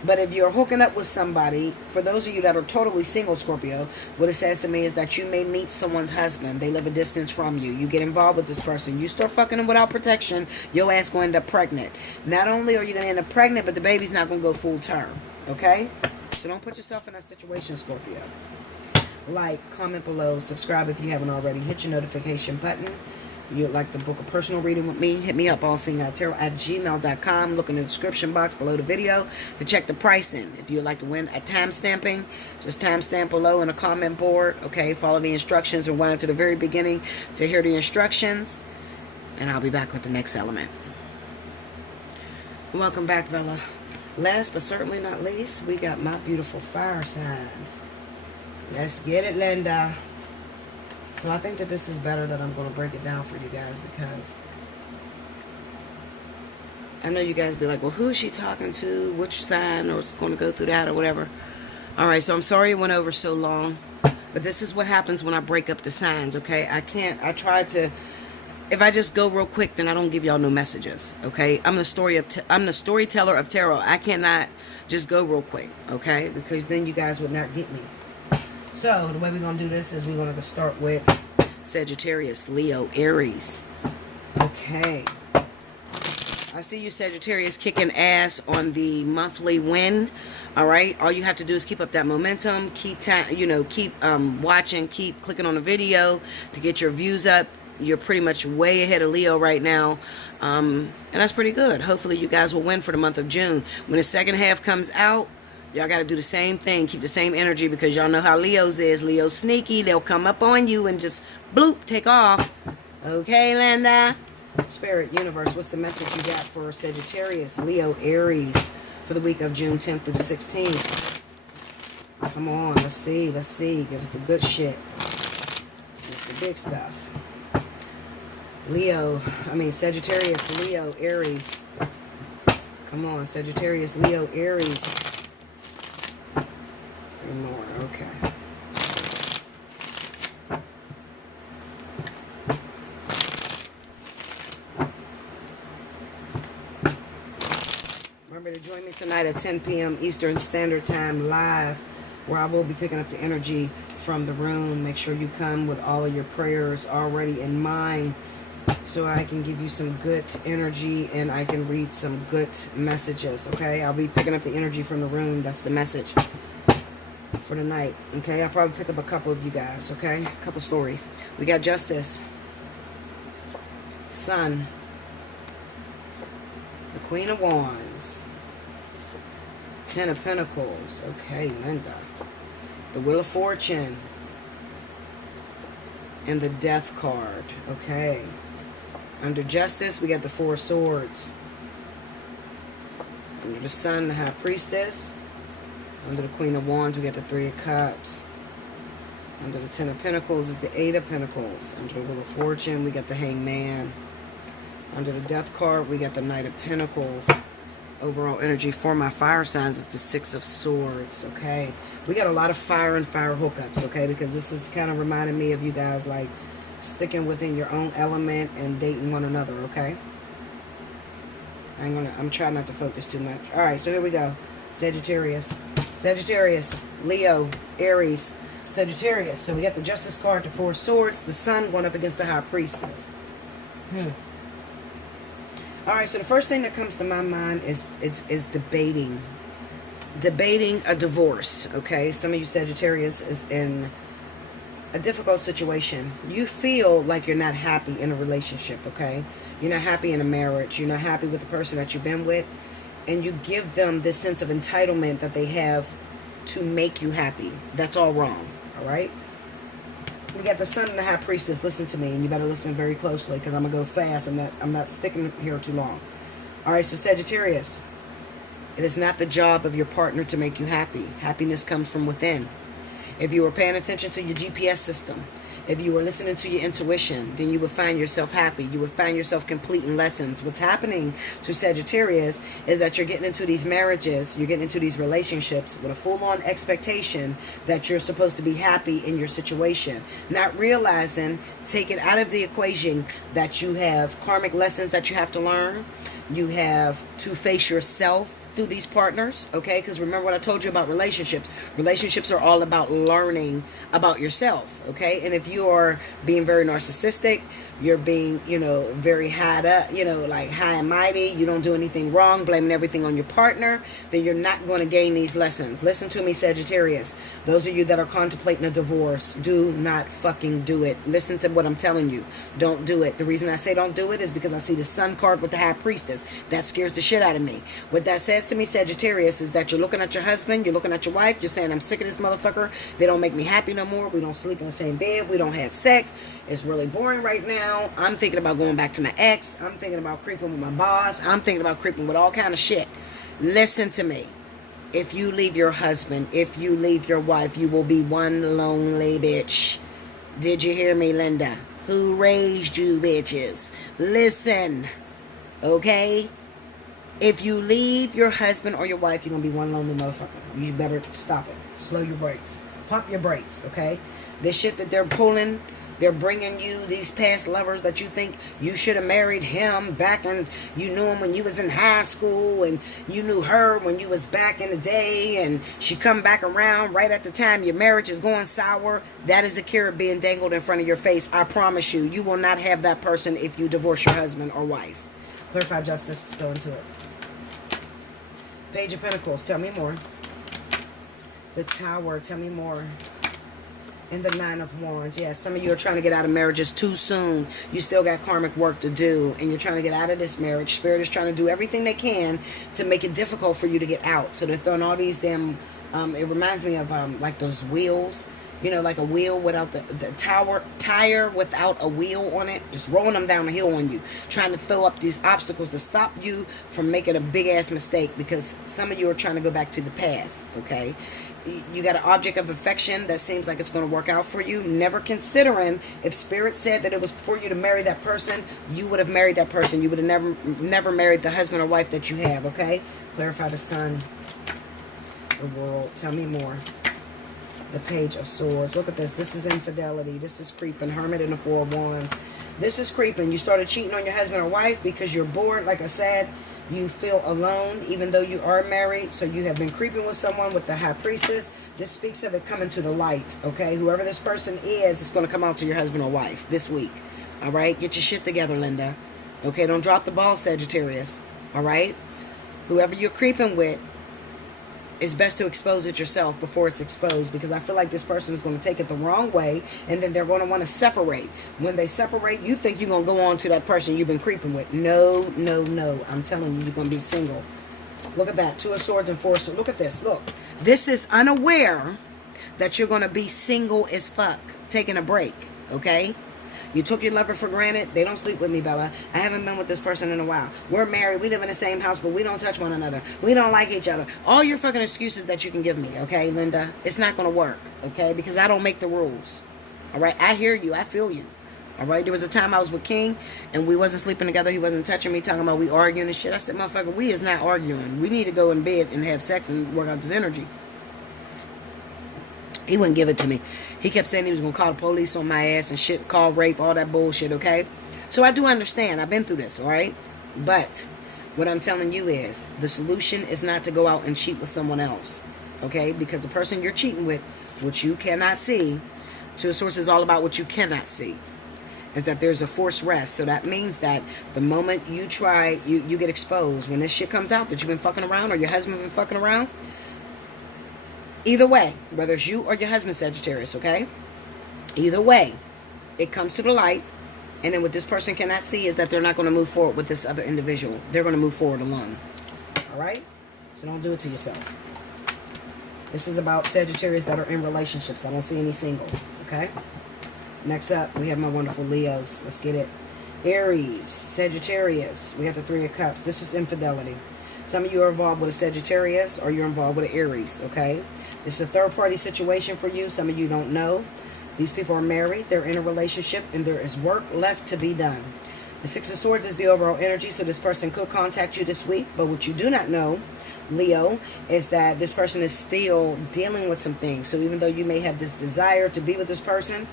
But if you're hooking up with somebody, for those of you that are totally single, Scorpio, what it says to me is that you may meet someone's husband. They live a distance from you. You get involved with this person. You start fucking them without protection, your ass going to end up pregnant. Not only are you going to end up pregnant, but the baby's not going to go full term, okay? So don't put yourself in that situation, Scorpio. Like, comment below, subscribe if you haven't already. Hit your notification button. If you'd like to book a personal reading with me, hit me up, allseeingeyetarot@gmail.com. Look in the description box below the video to check the pricing. If you'd like to win a timestamping, just timestamp below in a comment board. Okay, follow the instructions and wind to the very beginning to hear the instructions. And I'll be back with the next element. Welcome back, Bella. Last but certainly not least, we got my beautiful fire signs. Let's get it, Linda. So I think that this is better that I'm going to break it down for you guys, because I know you guys be like, well, who is she talking to? Which sign? Or it's going to go through that or whatever. All right, so I'm sorry it went over so long. But this is what happens when I break up the signs, okay? I try to, if I just go real quick, then I don't give y'all no messages, okay? I'm the storyteller of tarot. I cannot just go real quick, okay? Because then you guys would not get me. So, the way we're going to do this is we're going to start with Sagittarius, Leo, Aries. Okay. I see you, Sagittarius, kicking ass on the monthly win. All right? All you have to do is keep up that momentum. Keep watching. Keep clicking on the video to get your views up. You're pretty much way ahead of Leo right now. And that's pretty good. Hopefully, you guys will win for the month of June. When the second half comes out, y'all got to do the same thing. Keep the same energy, because y'all know how Leo's is. Leo's sneaky. They'll come up on you and just, bloop, take off. Okay, Linda? Spirit, Universe, what's the message you got for Sagittarius, Leo, Aries for the week of June 10th through the 16th? Come on, let's see. Give us the good shit. It's the big stuff. Sagittarius, Leo, Aries. Come on, Sagittarius, Leo, Aries. More, okay. Remember to join me tonight at 10 p.m. Eastern Standard Time live, where I will be picking up the energy from the room. Make sure you come with all of your prayers already in mind, so I can give you some good energy and I can read some good messages, okay? I'll be picking up the energy from the room. That's the message for the night, okay? I'll probably pick up a couple of you guys, okay? A couple stories. We got Justice, Sun, the Queen of Wands, Ten of Pentacles, okay, Linda, the Wheel of Fortune, and the Death card, okay? Under Justice, we got the Four of Swords. Under the Sun, the High Priestess. Under the Queen of Wands, we got the Three of Cups. Under the Ten of Pentacles is the Eight of Pentacles. Under the Wheel of Fortune, we got the Hanged Man. Under the Death card, we got the Knight of Pentacles. overall energy for my fire signs is the Six of Swords, okay? We got a lot of fire and fire hookups, okay? Because this is kind of reminding me of you guys, like, sticking within your own element and dating one another, okay? I'm trying not to focus too much. All right, so here we go. Sagittarius, Leo, Aries, Sagittarius. So we got the Justice card, the Four of Swords, the Sun going up against the High Priestess. All right, so the first thing that comes to my mind is debating a divorce, okay? Some of you Sagittarius is in a difficult situation. You feel like you're not happy in a relationship, okay? You're not happy in a marriage. You're not happy with the person that you've been with. And you give them this sense of entitlement that they have to make you happy. That's all wrong, all right? We got the Sun and the High Priestess. Listen to me, and you better listen very closely because I'm going to go fast. I'm not sticking here too long. All right, so Sagittarius, it is not the job of your partner to make you happy. Happiness comes from within. If you were paying attention to your GPS system, if you were listening to your intuition, then you would find yourself happy. You would find yourself completing lessons. What's happening to Sagittarius is that you're getting into these marriages, you're getting into these relationships with a full-on expectation that you're supposed to be happy in your situation. Not realizing, take it out of the equation, that you have karmic lessons that you have to learn. You have to face yourself through these partners, okay? Because remember what I told you about relationships. Relationships are all about learning about yourself, okay? And if you are being very narcissistic, you're being, very high up, like high and mighty, you don't do anything wrong, blaming everything on your partner, then you're not going to gain these lessons. Listen to me, Sagittarius. Those of you that are contemplating a divorce, do not fucking do it. Listen to what I'm telling you. Don't do it. The reason I say don't do it is because I see the Sun card with the High Priestess. That scares the shit out of me. What that says to me, Sagittarius, is that you're looking at your husband, you're looking at your wife, you're saying, I'm sick of this motherfucker. They don't make me happy no more. We don't sleep in the same bed. We don't have sex. It's really boring right now. I'm thinking about going back to my ex. I'm thinking about creeping with my boss. I'm thinking about creeping with all kind of shit. Listen to me. If you leave your husband, if you leave your wife, you will be one lonely bitch. Did you hear me, Linda? Who raised you bitches? Listen, okay? If you leave your husband or your wife, you're going to be one lonely motherfucker. You better stop it. Slow your brakes. Pump your brakes, okay? This shit that they're pulling, they're bringing you these past lovers that you think you should have married him back and you knew him when you was in high school, and you knew her when you was back in the day, and she come back around right at the time your marriage is going sour. That is a carrot being dangled in front of your face. I promise you, you will not have that person if you divorce your husband or wife. Clarify justice. Let's go into it. Page of Pentacles, tell me more. The Tower, tell me more. And the Nine of Wands. Yeah, some of you are trying to get out of marriages too soon. You still got karmic work to do, and you're trying to get out of this marriage. Spirit is trying to do everything they can to make it difficult for you to get out. So they're throwing all these damn, it reminds me of like those wheels, like a wheel without the tire without a wheel on it, just rolling them down the hill on you, trying to throw up these obstacles to stop you from making a big ass mistake, because some of you are trying to go back to the past, okay? You got an object of affection that seems like it's going to work out for you, never considering if Spirit said that it was for you to marry that person, you would have married that person. You would have never married the husband or wife that you have, okay? Clarify the Sun, the World. Tell me more. The Page of Swords. Look at this. This is infidelity. This is creeping. Hermit and the Four of Wands. This is creeping. You started cheating on your husband or wife because you're bored, like I said. You feel alone even though you are married. So you have been creeping with someone with the High Priestess. This speaks of it coming to the light, okay? Whoever this person is, it's going to come out to your husband or wife this week. All right? Get your shit together, Linda. Okay? Don't drop the ball, Sagittarius. All right? Whoever you're creeping with, it's best to expose it yourself before it's exposed, because I feel like this person is going to take it the wrong way, and then they're going to want to separate. When they separate, you think you're going to go on to that person you've been creeping with. No, no, no. I'm telling you, you're going to be single. Look at that. Two of Swords and Four of Swords. Look at this. Look. This is unaware that you're going to be single as fuck, taking a break, okay? You took your lover for granted. They don't sleep with me, Bella. I haven't been with this person in a while. We're married. We live in the same house, but we don't touch one another. We don't like each other. All your fucking excuses that you can give me, okay, Linda? It's not going to work, okay? Because I don't make the rules, all right? I hear you. I feel you, All right, there was a time I was with King and we wasn't sleeping together. He wasn't touching me, talking about we arguing and shit. I said, motherfucker, we is not arguing. We need to go in bed and have sex and work out this energy. He wouldn't give it to me. He kept saying he was going to call the police on my ass and shit, call rape, all that bullshit, okay? So I do understand. I've been through this, all right? But what I'm telling you is the solution is not to go out and cheat with someone else, okay? Because the person you're cheating with, which you cannot see, to a source is all about what you cannot see, is that there's a forced rest. So that means that the moment you try, you get exposed. When this shit comes out that you've been fucking around or your husband been fucking around, either way, whether it's you or your husband, Sagittarius, okay? Either way, it comes to the light. And then what this person cannot see is that they're not going to move forward with this other individual. They're going to move forward alone. All right? So don't do it to yourself. This is about Sagittarius that are in relationships. I don't see any singles, okay? Next up, we have my wonderful Leos. Let's get it. Aries, Sagittarius. We got the Three of Cups. This is infidelity. Some of you are involved with a Sagittarius or you're involved with an Aries, okay? This is a third-party situation for you. Some of you don't know. These people are married. They're in a relationship, and there is work left to be done. The Six of Swords is the overall energy, so this person could contact you this week. But what you do not know, Leo, is that this person is still dealing with some things. So even though you may have this desire to be with this person,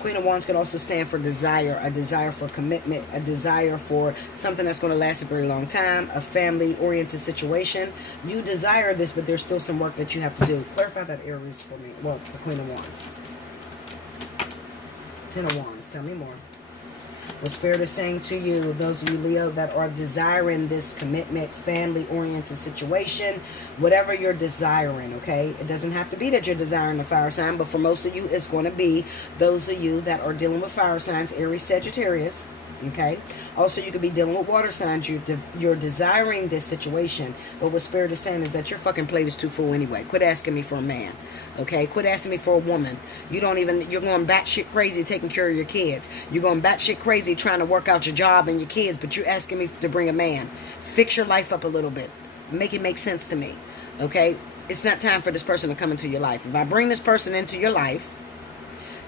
Queen of Wands could also stand for desire, a desire for commitment, a desire for something that's going to last a very long time, a family-oriented situation. You desire this, but there's still some work that you have to do. Clarify that, Aries, for me. Well, the Queen of Wands. Ten of Wands. Tell me more. What Spirit is saying to you, those of you, Leo, that are desiring this commitment, family-oriented situation, whatever you're desiring, okay? It doesn't have to be that you're desiring a fire sign, but for most of you, it's going to be those of you that are dealing with fire signs, Aries, Sagittarius, okay? Also, you could be dealing with water signs. You're desiring this situation, but what Spirit is saying is that your fucking plate is too full anyway. Quit asking me for a man, okay? Quit asking me for a woman. You're going batshit crazy taking care of your kids. You're going batshit crazy trying to work out your job and your kids, but you're asking me to bring a man. Fix your life up a little bit. Make it make sense to me, okay? It's not time for this person to come into your life. If I bring this person into your life,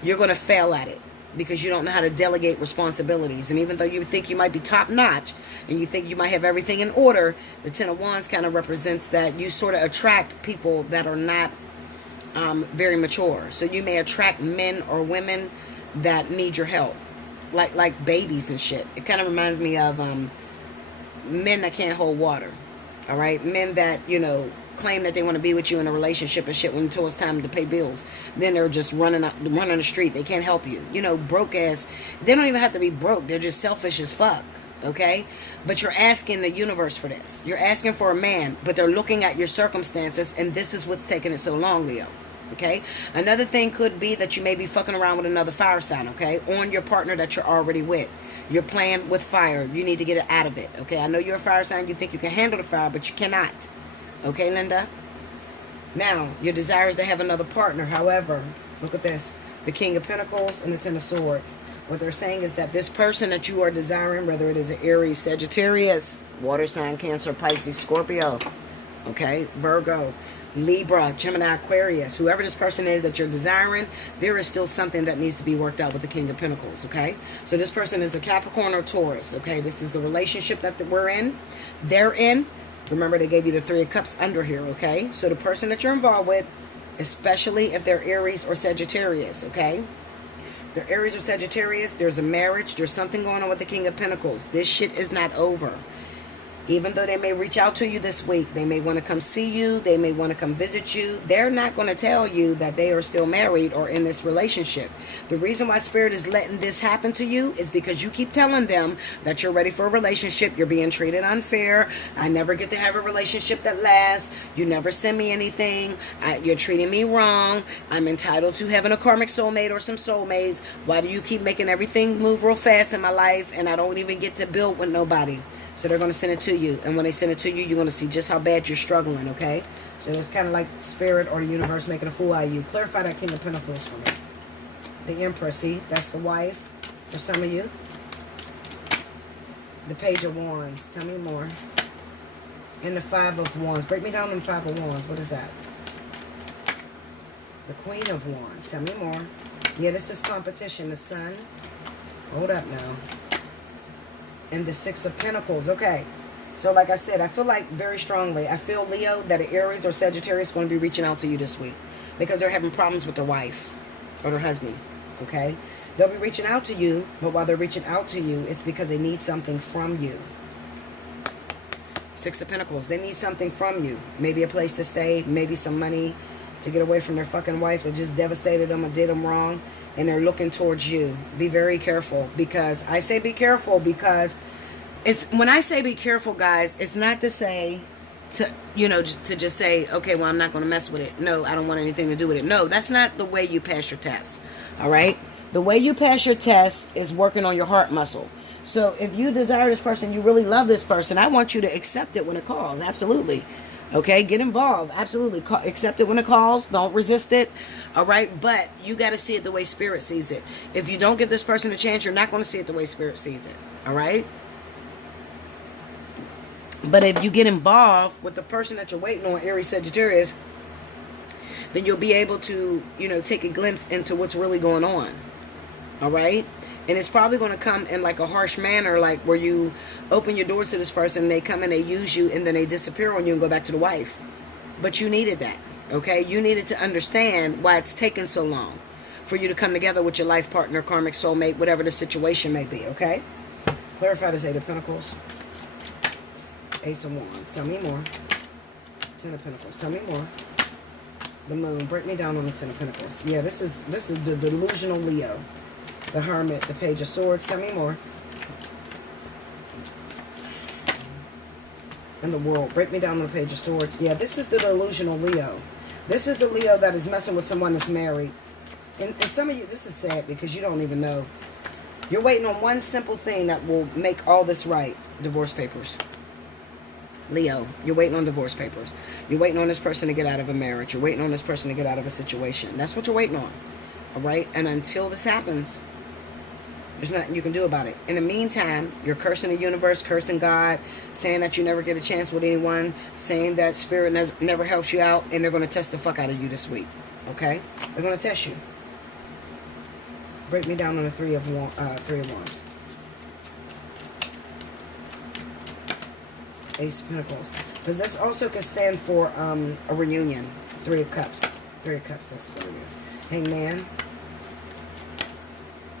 you're going to fail at it, because you don't know how to delegate responsibilities. And even though you think you might be top notch and you think you might have everything in order, the Ten of Wands kind of represents that you sort of attract people that are not very mature. So you may attract men or women that need your help, like babies and shit. It kind of reminds me of men that can't hold water. All right, men that, you know, claim that they want to be with you in a relationship and shit until it's time to pay bills. Then they're just running the street. They can't help you. You know, broke ass. They don't even have to be broke. They're just selfish as fuck. Okay? But you're asking the universe for this. You're asking for a man, but they're looking at your circumstances, and this is what's taking it so long, Leo. Okay? Another thing could be that you may be fucking around with another fire sign, okay? On your partner that you're already with. You're playing with fire. You need to get it out of it, okay? I know you're a fire sign. You think you can handle the fire, but you cannot. Okay, Linda? Now, your desire is to have another partner. However, look at this. The King of Pentacles and the Ten of Swords. What they're saying is that this person that you are desiring, whether it is an Aries, Sagittarius, water sign, Cancer, Pisces, Scorpio, okay, Virgo, Libra, Gemini, Aquarius, whoever this person is that you're desiring, there is still something that needs to be worked out with the King of Pentacles, okay? So this person is a Capricorn or Taurus, okay? This is the relationship that we're in. They're in. Remember, they gave you the Three of Cups under here, okay? So the person that you're involved with, especially if they're Aries or Sagittarius, okay? If they're Aries or Sagittarius, there's a marriage. There's something going on with the King of Pentacles. This shit is not over. Even though they may reach out to you this week, they may want to come see you, they may want to come visit you, they're not going to tell you that they are still married or in this relationship. The reason why Spirit is letting this happen to you is because you keep telling them that you're ready for a relationship, you're being treated unfair, I never get to have a relationship that lasts, you never send me anything, you're treating me wrong, I'm entitled to having a karmic soulmate or some soulmates, why do you keep making everything move real fast in my life and I don't even get to build with nobody? So they're going to send it to you. And when they send it to you, you're going to see just how bad you're struggling, okay? So it's kind of like Spirit or the universe making a fool out of you. Clarify that King of Pentacles for me. The Empress, see? That's the wife for some of you. The Page of Wands. Tell me more. And the Five of Wands. Break me down in the Five of Wands. What is that? The Queen of Wands. Tell me more. Yeah, this is competition. The Sun. Hold up now. And the Six of Pentacles. Okay. So like I said, I feel like very strongly, I feel, Leo, that an Aries or Sagittarius is going to be reaching out to you this week because they're having problems with their wife or their husband. Okay. They'll be reaching out to you, but while they're reaching out to you, it's because they need something from you. Six of Pentacles. They need something from you. Maybe a place to stay, maybe some money to get away from their fucking wife that just devastated them or did them wrong. And they're looking towards you. Be very careful, because I say be careful because it's, when I say be careful, guys, it's not to say to, you know, to just say, okay, well, I'm not going to mess with it. No, I don't want anything to do with it. No, that's not the way you pass your test. All right. The way you pass your test is working on your heart muscle. So if you desire this person, you really love this person, I want you to accept it when it calls. Absolutely. Okay, get involved. Absolutely. Accept it when it calls. Don't resist it. All right, but you got to see it the way Spirit sees it. If you don't give this person a chance, you're not going to see it the way Spirit sees it. All right? But if you get involved with the person that you're waiting on, Aries, Sagittarius, then you'll be able to, you know, take a glimpse into what's really going on. All right? And it's probably going to come in like a harsh manner, like where you open your doors to this person, and they come and they use you, and then they disappear on you and go back to the wife. But you needed that, okay? You needed to understand why it's taken so long for you to come together with your life partner, karmic soulmate, whatever the situation may be, okay? Clarify this. Eight of Pentacles. Ace of Wands. Tell me more. Ten of Pentacles. Tell me more. The Moon. Break me down on the Ten of Pentacles. Yeah, this is the delusional Leo. The Hermit, the Page of Swords. Tell me more. And the World. Break me down on the Page of Swords. Yeah, this is the delusional Leo. This is the Leo that is messing with someone that's married. And some of you, this is sad because you don't even know. You're waiting on one simple thing that will make all this right. Divorce papers. Leo, you're waiting on divorce papers. You're waiting on this person to get out of a marriage. You're waiting on this person to get out of a situation. That's what you're waiting on. All right? And until this happens, there's nothing you can do about it. In the meantime, you're cursing the universe, cursing God, saying that you never get a chance with anyone, saying that Spirit never helps you out, and they're going to test the fuck out of you this week. Okay? They're going to test you. Break me down on the Three of Wands. Ace of Pentacles. Because this also can stand for a reunion. Three of Cups. Three of Cups, that's what it is. Hangman.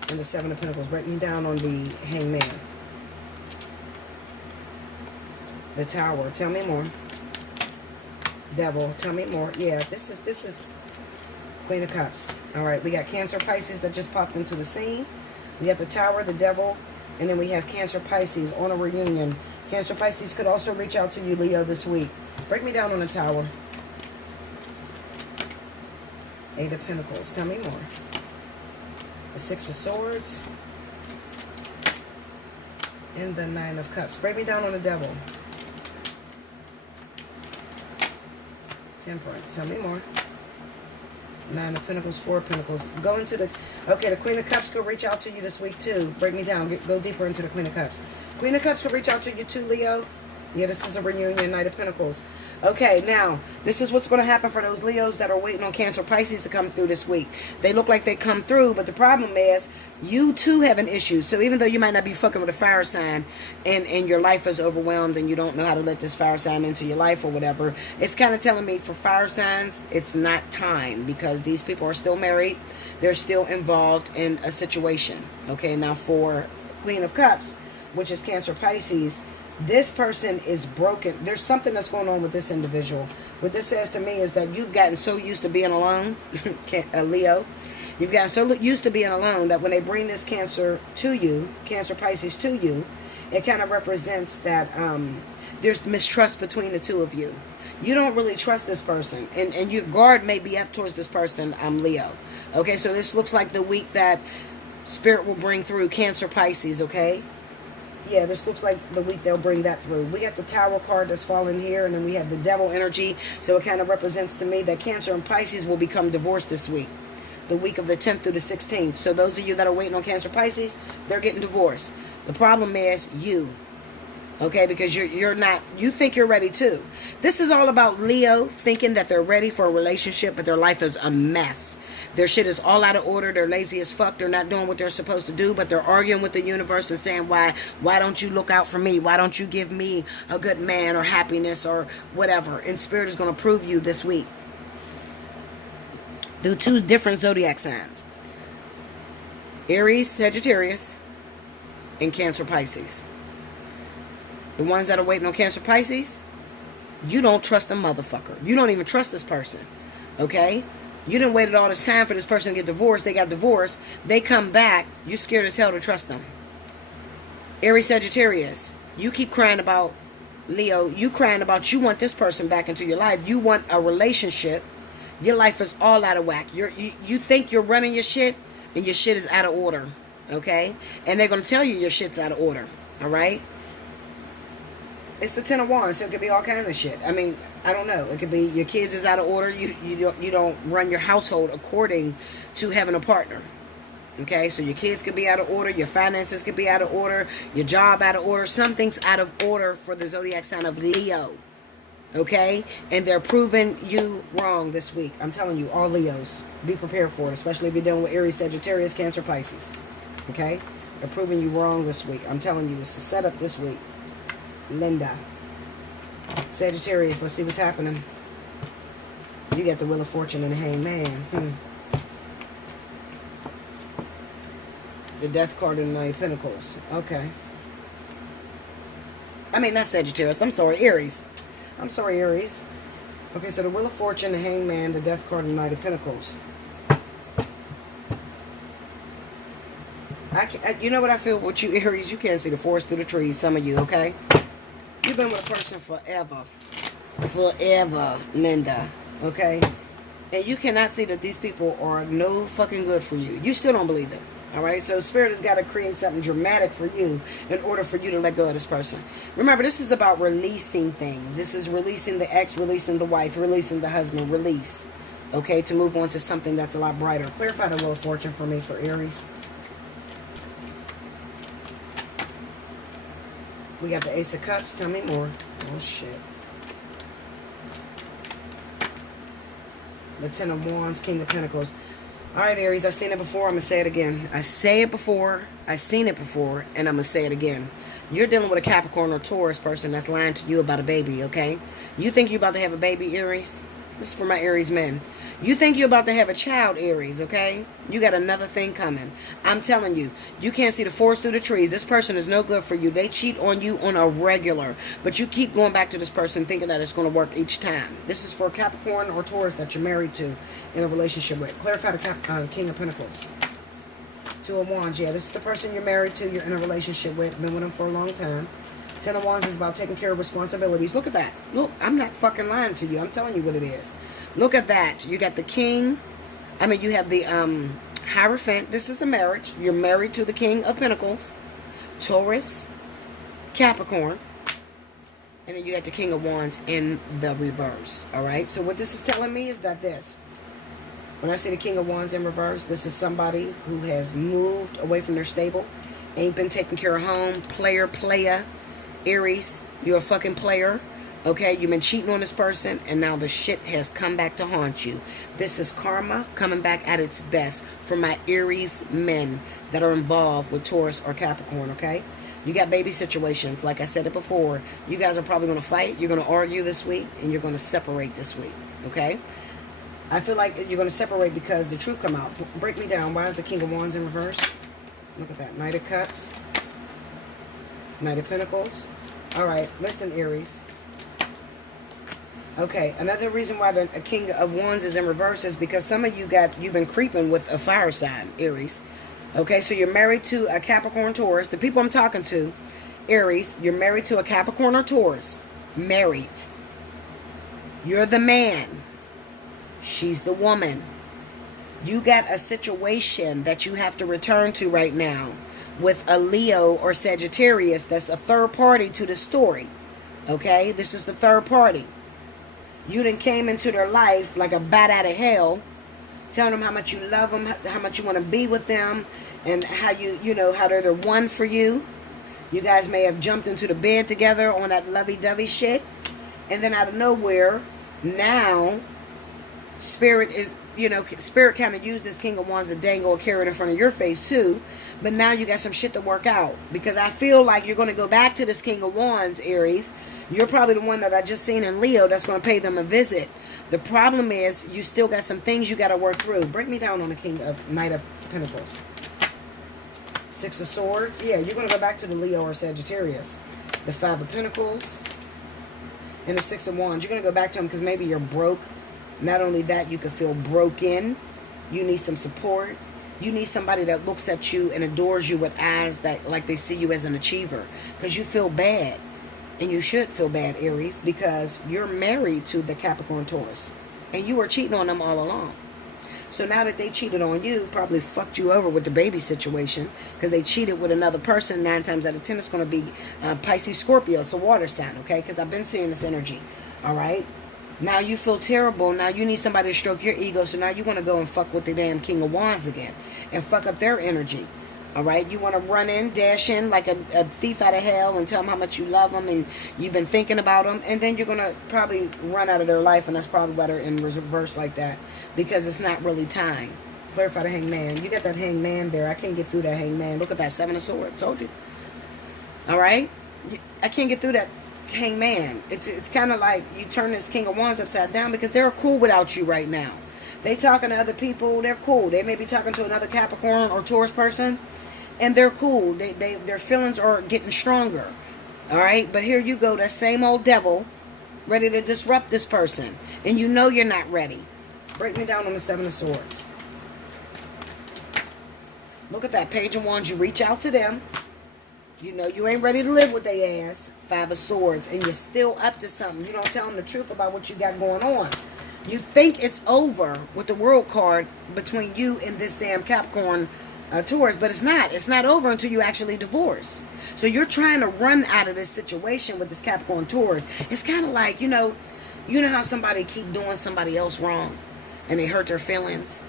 And the Seven of Pentacles. Break me down on the Hangman. The Tower. Tell me more. Devil. Tell me more. Yeah, this is Queen of Cups. All right, we got Cancer, Pisces that just popped into the scene. We have the Tower, the Devil, and then we have Cancer, Pisces on a reunion. Cancer, Pisces could also reach out to you, Leo, this week. Break me down on the Tower. Eight of Pentacles. Tell me more. The Six of Swords. And the Nine of Cups. Break me down on the Devil. Temperance. Tell me more. Nine of Pentacles, Four of Pentacles. Go into the... Okay, the Queen of Cups could reach out to you this week, too. Break me down. Go deeper into the Queen of Cups. Queen of Cups could reach out to you, too, Leo. Yeah, this is a reunion, Knight of Pentacles. Okay, now, this is what's going to happen for those Leos that are waiting on Cancer, Pisces to come through this week. They look like they come through, but the problem is you, too, have an issue. So even though you might not be fucking with a fire sign and your life is overwhelmed and you don't know how to let this fire sign into your life or whatever, it's kind of telling me for fire signs, it's not time because these people are still married. They're still involved in a situation. Okay, now for Queen of Cups, which is Cancer, Pisces, this person is broken. There's something that's going on with this individual. What this says to me is that you've gotten so used to being alone, Leo. You've gotten so used to being alone that when they bring this Cancer to you, Cancer, Pisces to you, it kind of represents that there's mistrust between the two of you. You don't really trust this person. And your guard may be up towards this person, Leo. Okay, so this looks like the week that Spirit will bring through Cancer, Pisces, okay? Yeah, this looks like the week they'll bring that through. We got the Tower card that's falling here, and then we have the Devil energy. So it kind of represents to me that Cancer and Pisces will become divorced this week. The week of the 10th through the 16th. So those of you that are waiting on Cancer, Pisces, they're getting divorced. The problem is you. Okay, because you're not, you think you're ready too. This is all about Leo thinking that they're ready for a relationship, but their life is a mess. Their shit is all out of order. They're lazy as fuck. They're not doing what they're supposed to do, but they're arguing with the universe and saying, why don't you look out for me? Why don't you give me a good man or happiness or whatever? And Spirit is going to prove you this week. Do 2 different zodiac signs. Aries, Sagittarius, and Cancer, Pisces. The ones that are waiting on Cancer, Pisces, you don't trust a motherfucker. You don't even trust this person. Okay? You didn't wait all this time for this person to get divorced. They got divorced. They come back. You're scared as hell to trust them. Aries, Sagittarius, you keep crying about Leo. You crying about you want this person back into your life. You want a relationship. Your life is all out of whack. You think you're running your shit, and your shit is out of order. Okay? And they're going to tell you your shit's out of order. All right? It's the 10 of Wands, so it could be all kind of shit. I mean, I don't know. It could be your kids is out of order. You don't run your household according to having a partner. Okay, so your kids could be out of order. Your finances could be out of order. Your job out of order. Something's out of order for the zodiac sign of Leo. Okay, and they're proving you wrong this week. I'm telling you, all Leos, be prepared for it, especially if you're dealing with Aries, Sagittarius, Cancer, Pisces. Okay, they're proving you wrong this week. I'm telling you, it's a setup this week. Linda. Sagittarius, let's see what's happening. You got the Wheel of Fortune and the Hangman. The Death card and the Knight of Pentacles. Okay. I mean, not Sagittarius. I'm sorry, Aries. I'm sorry, Aries. Okay, so the Wheel of Fortune, the Hangman, the Death card and the Knight of Pentacles. You know what I feel with you, Aries? You can't see the forest through the trees, some of you, okay? You've been with a person forever. Forever, Linda. Okay? And you cannot see that these people are no fucking good for you. You still don't believe it. Alright? So Spirit has got to create something dramatic for you in order for you to let go of this person. Remember, this is about releasing things. This is releasing the ex, releasing the wife, releasing the husband. Release. Okay? To move on to something that's a lot brighter. Clarify the Wheel of Fortune for me for Aries. We got the Ace of Cups. Tell me more. Oh, shit. The 10 of Wands, King of Pentacles. All right, Aries, I've seen it before. I'm going to say it again. I say it before. I've seen it before. And I'm going to say it again. You're dealing with a Capricorn or Taurus person that's lying to you about a baby, okay? You think you're about to have a baby, Aries? This is for my Aries men. You think you're about to have a child, Aries, okay? You got another thing coming. I'm telling you, you can't see the forest through the trees. This person is no good for you. They cheat on you on a regular. But you keep going back to this person thinking that it's going to work each time. This is for Capricorn or Taurus that you're married to in a relationship with. Clarify the King of Pentacles. 2 of Wands, yeah, this is the person you're married to, you're in a relationship with, been with them for a long time. 10 of Wands is about taking care of responsibilities. Look at that. Look, I'm not fucking lying to you. I'm telling you what it is. Look at that. You got the King. I mean, you have the Hierophant. This is a marriage. You're married to the King of Pentacles. Taurus. Capricorn. And then you got the King of Wands in the reverse. Alright? So what this is telling me is that this. When I say the King of Wands in reverse, this is somebody who has moved away from their stable. Ain't been taking care of home. Player. Aries, you're a fucking player. Okay, you've been cheating on this person, and now the shit has come back to haunt you. This is karma coming back at its best for my Aries men that are involved with Taurus or Capricorn, okay? You got baby situations. Like I said it before, you guys are probably going to fight. You're going to argue this week, and you're going to separate this week, okay? I feel like you're going to separate because the truth come out. Break me down. Why is the King of Wands in reverse? Look at that. Knight of Cups. Knight of Pentacles. Alright, listen, Aries. Okay, another reason why the King of Wands is in reverse is because some of you've been creeping with a fire sign, Aries. Okay, so you're married to a Capricorn Taurus. The people I'm talking to, Aries, you're married to a Capricorn or Taurus. Married. You're the man. She's the woman. You got a situation that you have to return to right now with a Leo or Sagittarius that's a third party to the story. Okay? This is the third party. You done came into their life like a bat out of hell, telling them how much you love them, how much you want to be with them, and how how they're the one for you. You guys may have jumped into the bed together on that lovey-dovey shit. And then out of nowhere, now, Spirit is, Spirit kind of used this King of Wands to dangle a carrot in front of your face too. But now you got some shit to work out. Because I feel like you're going to go back to this King of Wands, Aries. You're probably the one that I just seen in Leo that's going to pay them a visit. The problem is you still got some things you got to work through. Break me down on the Knight of Pentacles. Six of Swords. Yeah, you're going to go back to the Leo or Sagittarius. The Five of Pentacles. And the Six of Wands. You're going to go back to them because maybe you're broke. Not only that, you could feel broken. You need some support. You need somebody that looks at you and adores you with eyes that like they see you as an achiever. Because you feel bad. And you should feel bad, Aries, because you're married to the Capricorn Taurus. And you were cheating on them all along. So now that they cheated on you, probably fucked you over with the baby situation because they cheated with another person. 9 times out of 10, it's going to be Pisces, Scorpio, so water sign, okay? Because I've been seeing this energy, all right? Now you feel terrible. Now you need somebody to stroke your ego. So now you want to go and fuck with the damn King of Wands again and fuck up their energy, all right? You want to run in, dash in like a thief out of hell and tell them how much you love them and you've been thinking about them. And then you're going to probably run out of their life, and that's probably better in reverse like that because it's not really time. Clarify the Hangman. You got that Hangman there. I can't get through that Hangman. Look at that Seven of Swords. Told you. All right? I can't get through that Hangman. It's kind of like you turn this King of Wands upside down because they're cool without you right now. They talking to other people. They're cool. They may be talking to another Capricorn or Taurus person. And they're cool. Their feelings are getting stronger. All right? But here you go, that same old devil, ready to disrupt this person. And you know you're not ready. Break me down on the Seven of Swords. Look at that Page of Wands. You reach out to them. You know you ain't ready to live with their ass. Five of Swords. And you're still up to something. You don't tell them the truth about what you got going on. You think it's over with the World card between you and this damn Capricorn Taurus, but it's not. It's not over until you actually divorce. So you're trying to run out of this situation with this Capricorn Taurus. It's kind of like, you know how somebody keep doing somebody else wrong and they hurt their feelings?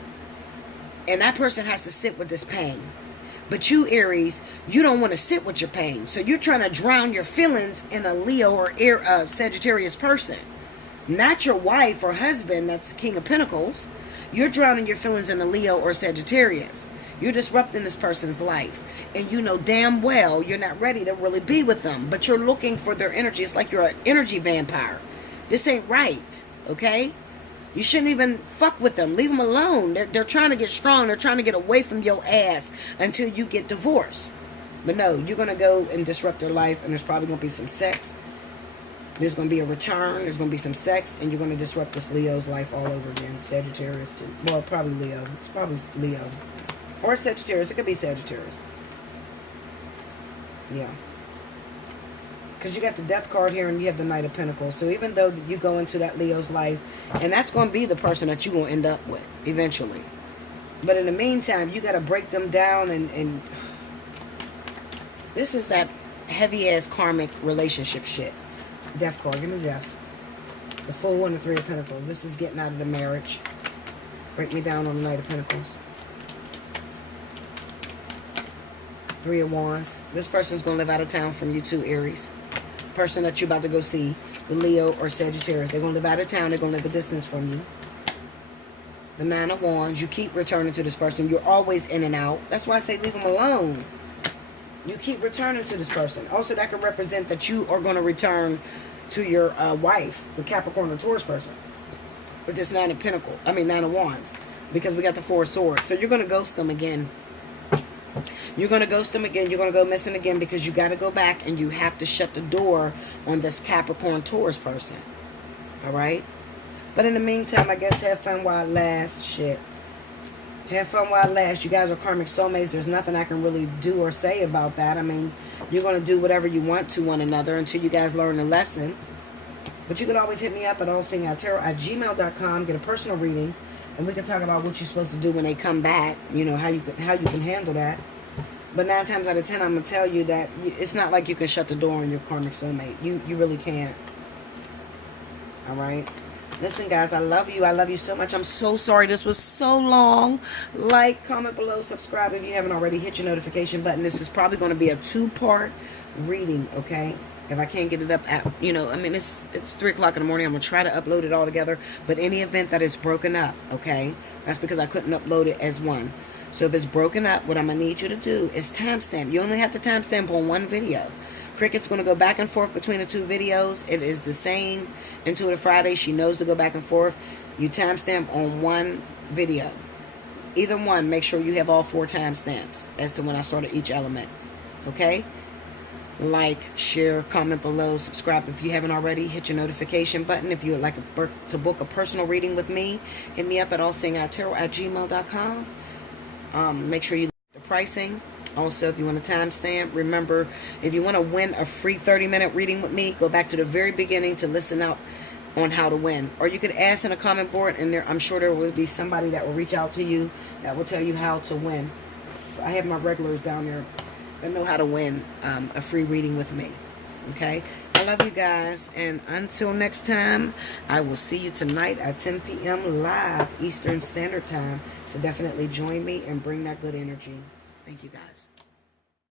And that person has to sit with this pain. But you, Aries, you don't want to sit with your pain. So you're trying to drown your feelings in a Leo or Sagittarius person. Not your wife or husband, that's the King of Pentacles. You're drowning your feelings in a Leo or Sagittarius. You're disrupting this person's life. And you know damn well you're not ready to really be with them. But you're looking for their energy. It's like you're an energy vampire. This ain't right. Okay? You shouldn't even fuck with them. Leave them alone. They're trying to get strong. They're trying to get away from your ass until you get divorced. But no, you're going to go and disrupt their life. And there's probably going to be some sex. There's going to be a return. There's going to be some sex. And you're going to disrupt this Leo's life all over again. Sagittarius too. Well, probably Leo. It's probably Leo. Or Sagittarius. It could be Sagittarius. Yeah. Because you got the Death card here and you have the Knight of Pentacles. So even though you go into that Leo's life, and that's going to be the person that you're going to end up with eventually. But in the meantime, you got to break them down and this is that heavy-ass karmic relationship shit. Death card. Give me Death. The Fool and the Three of Pentacles. This is getting out of the marriage. Break me down on the Knight of Pentacles. Three of Wands. This person's going to live out of town from you too, Aries. Person that you're about to go see, the Leo or Sagittarius. They're going to live out of town. They're going to live a distance from you. The Nine of Wands. You keep returning to this person. You're always in and out. That's why I say leave them alone. You keep returning to this person. Also, that can represent that you are going to return to your wife, the Capricorn or Taurus person. With this Nine of Wands. Because we got the Four of Swords. So you're going to ghost them again. You're going to ghost them again. You're going to go missing again because you got to go back and you have to shut the door on this Capricorn Taurus person. All right? But in the meantime, I guess have fun while it lasts. Shit. Have fun while it lasts. You guys are karmic soulmates. There's nothing I can really do or say about that. I mean, you're going to do whatever you want to one another until you guys learn a lesson. But you can always hit me up at allseeingeyetarot@gmail.com. Get a personal reading. And we can talk about what you're supposed to do when they come back. You know, how you can handle that. But 9 times out of 10, I'm going to tell you that it's not like you can shut the door on your karmic soulmate. You really can't. All right? Listen, guys, I love you. I love you so much. I'm so sorry this was so long. Like, comment below, subscribe if you haven't already. Hit your notification button. This is probably going to be a 2-part reading, okay? If I can't get it up at, I mean, it's 3 o'clock in the morning. I'm going to try to upload it all together. But any event that is broken up, okay, that's because I couldn't upload it as one. So if it's broken up, what I'm going to need you to do is timestamp. You only have to timestamp on one video. Cricket's going to go back and forth between the two videos. It is the same Intuitive Friday. She knows to go back and forth. You timestamp on one video. Either one, make sure you have all 4 timestamps as to when I started each element. Okay? Like, share, comment below, subscribe if you haven't already. Hit your notification button. If you would like to book a personal reading with me, hit me up at allseeingeyetarot@gmail.com. Make sure you look at the pricing. Also, if you want a timestamp, remember, if you want to win a free 30-minute reading with me, go back to the very beginning to listen out on how to win. Or you could ask in a comment board, and I'm sure there will be somebody that will reach out to you that will tell you how to win. I have my regulars down there that know how to win a free reading with me. Okay? I love you guys. And until next time, I will see you tonight at 10 p.m. live Eastern Standard Time. So definitely join me and bring that good energy. Thank you, guys.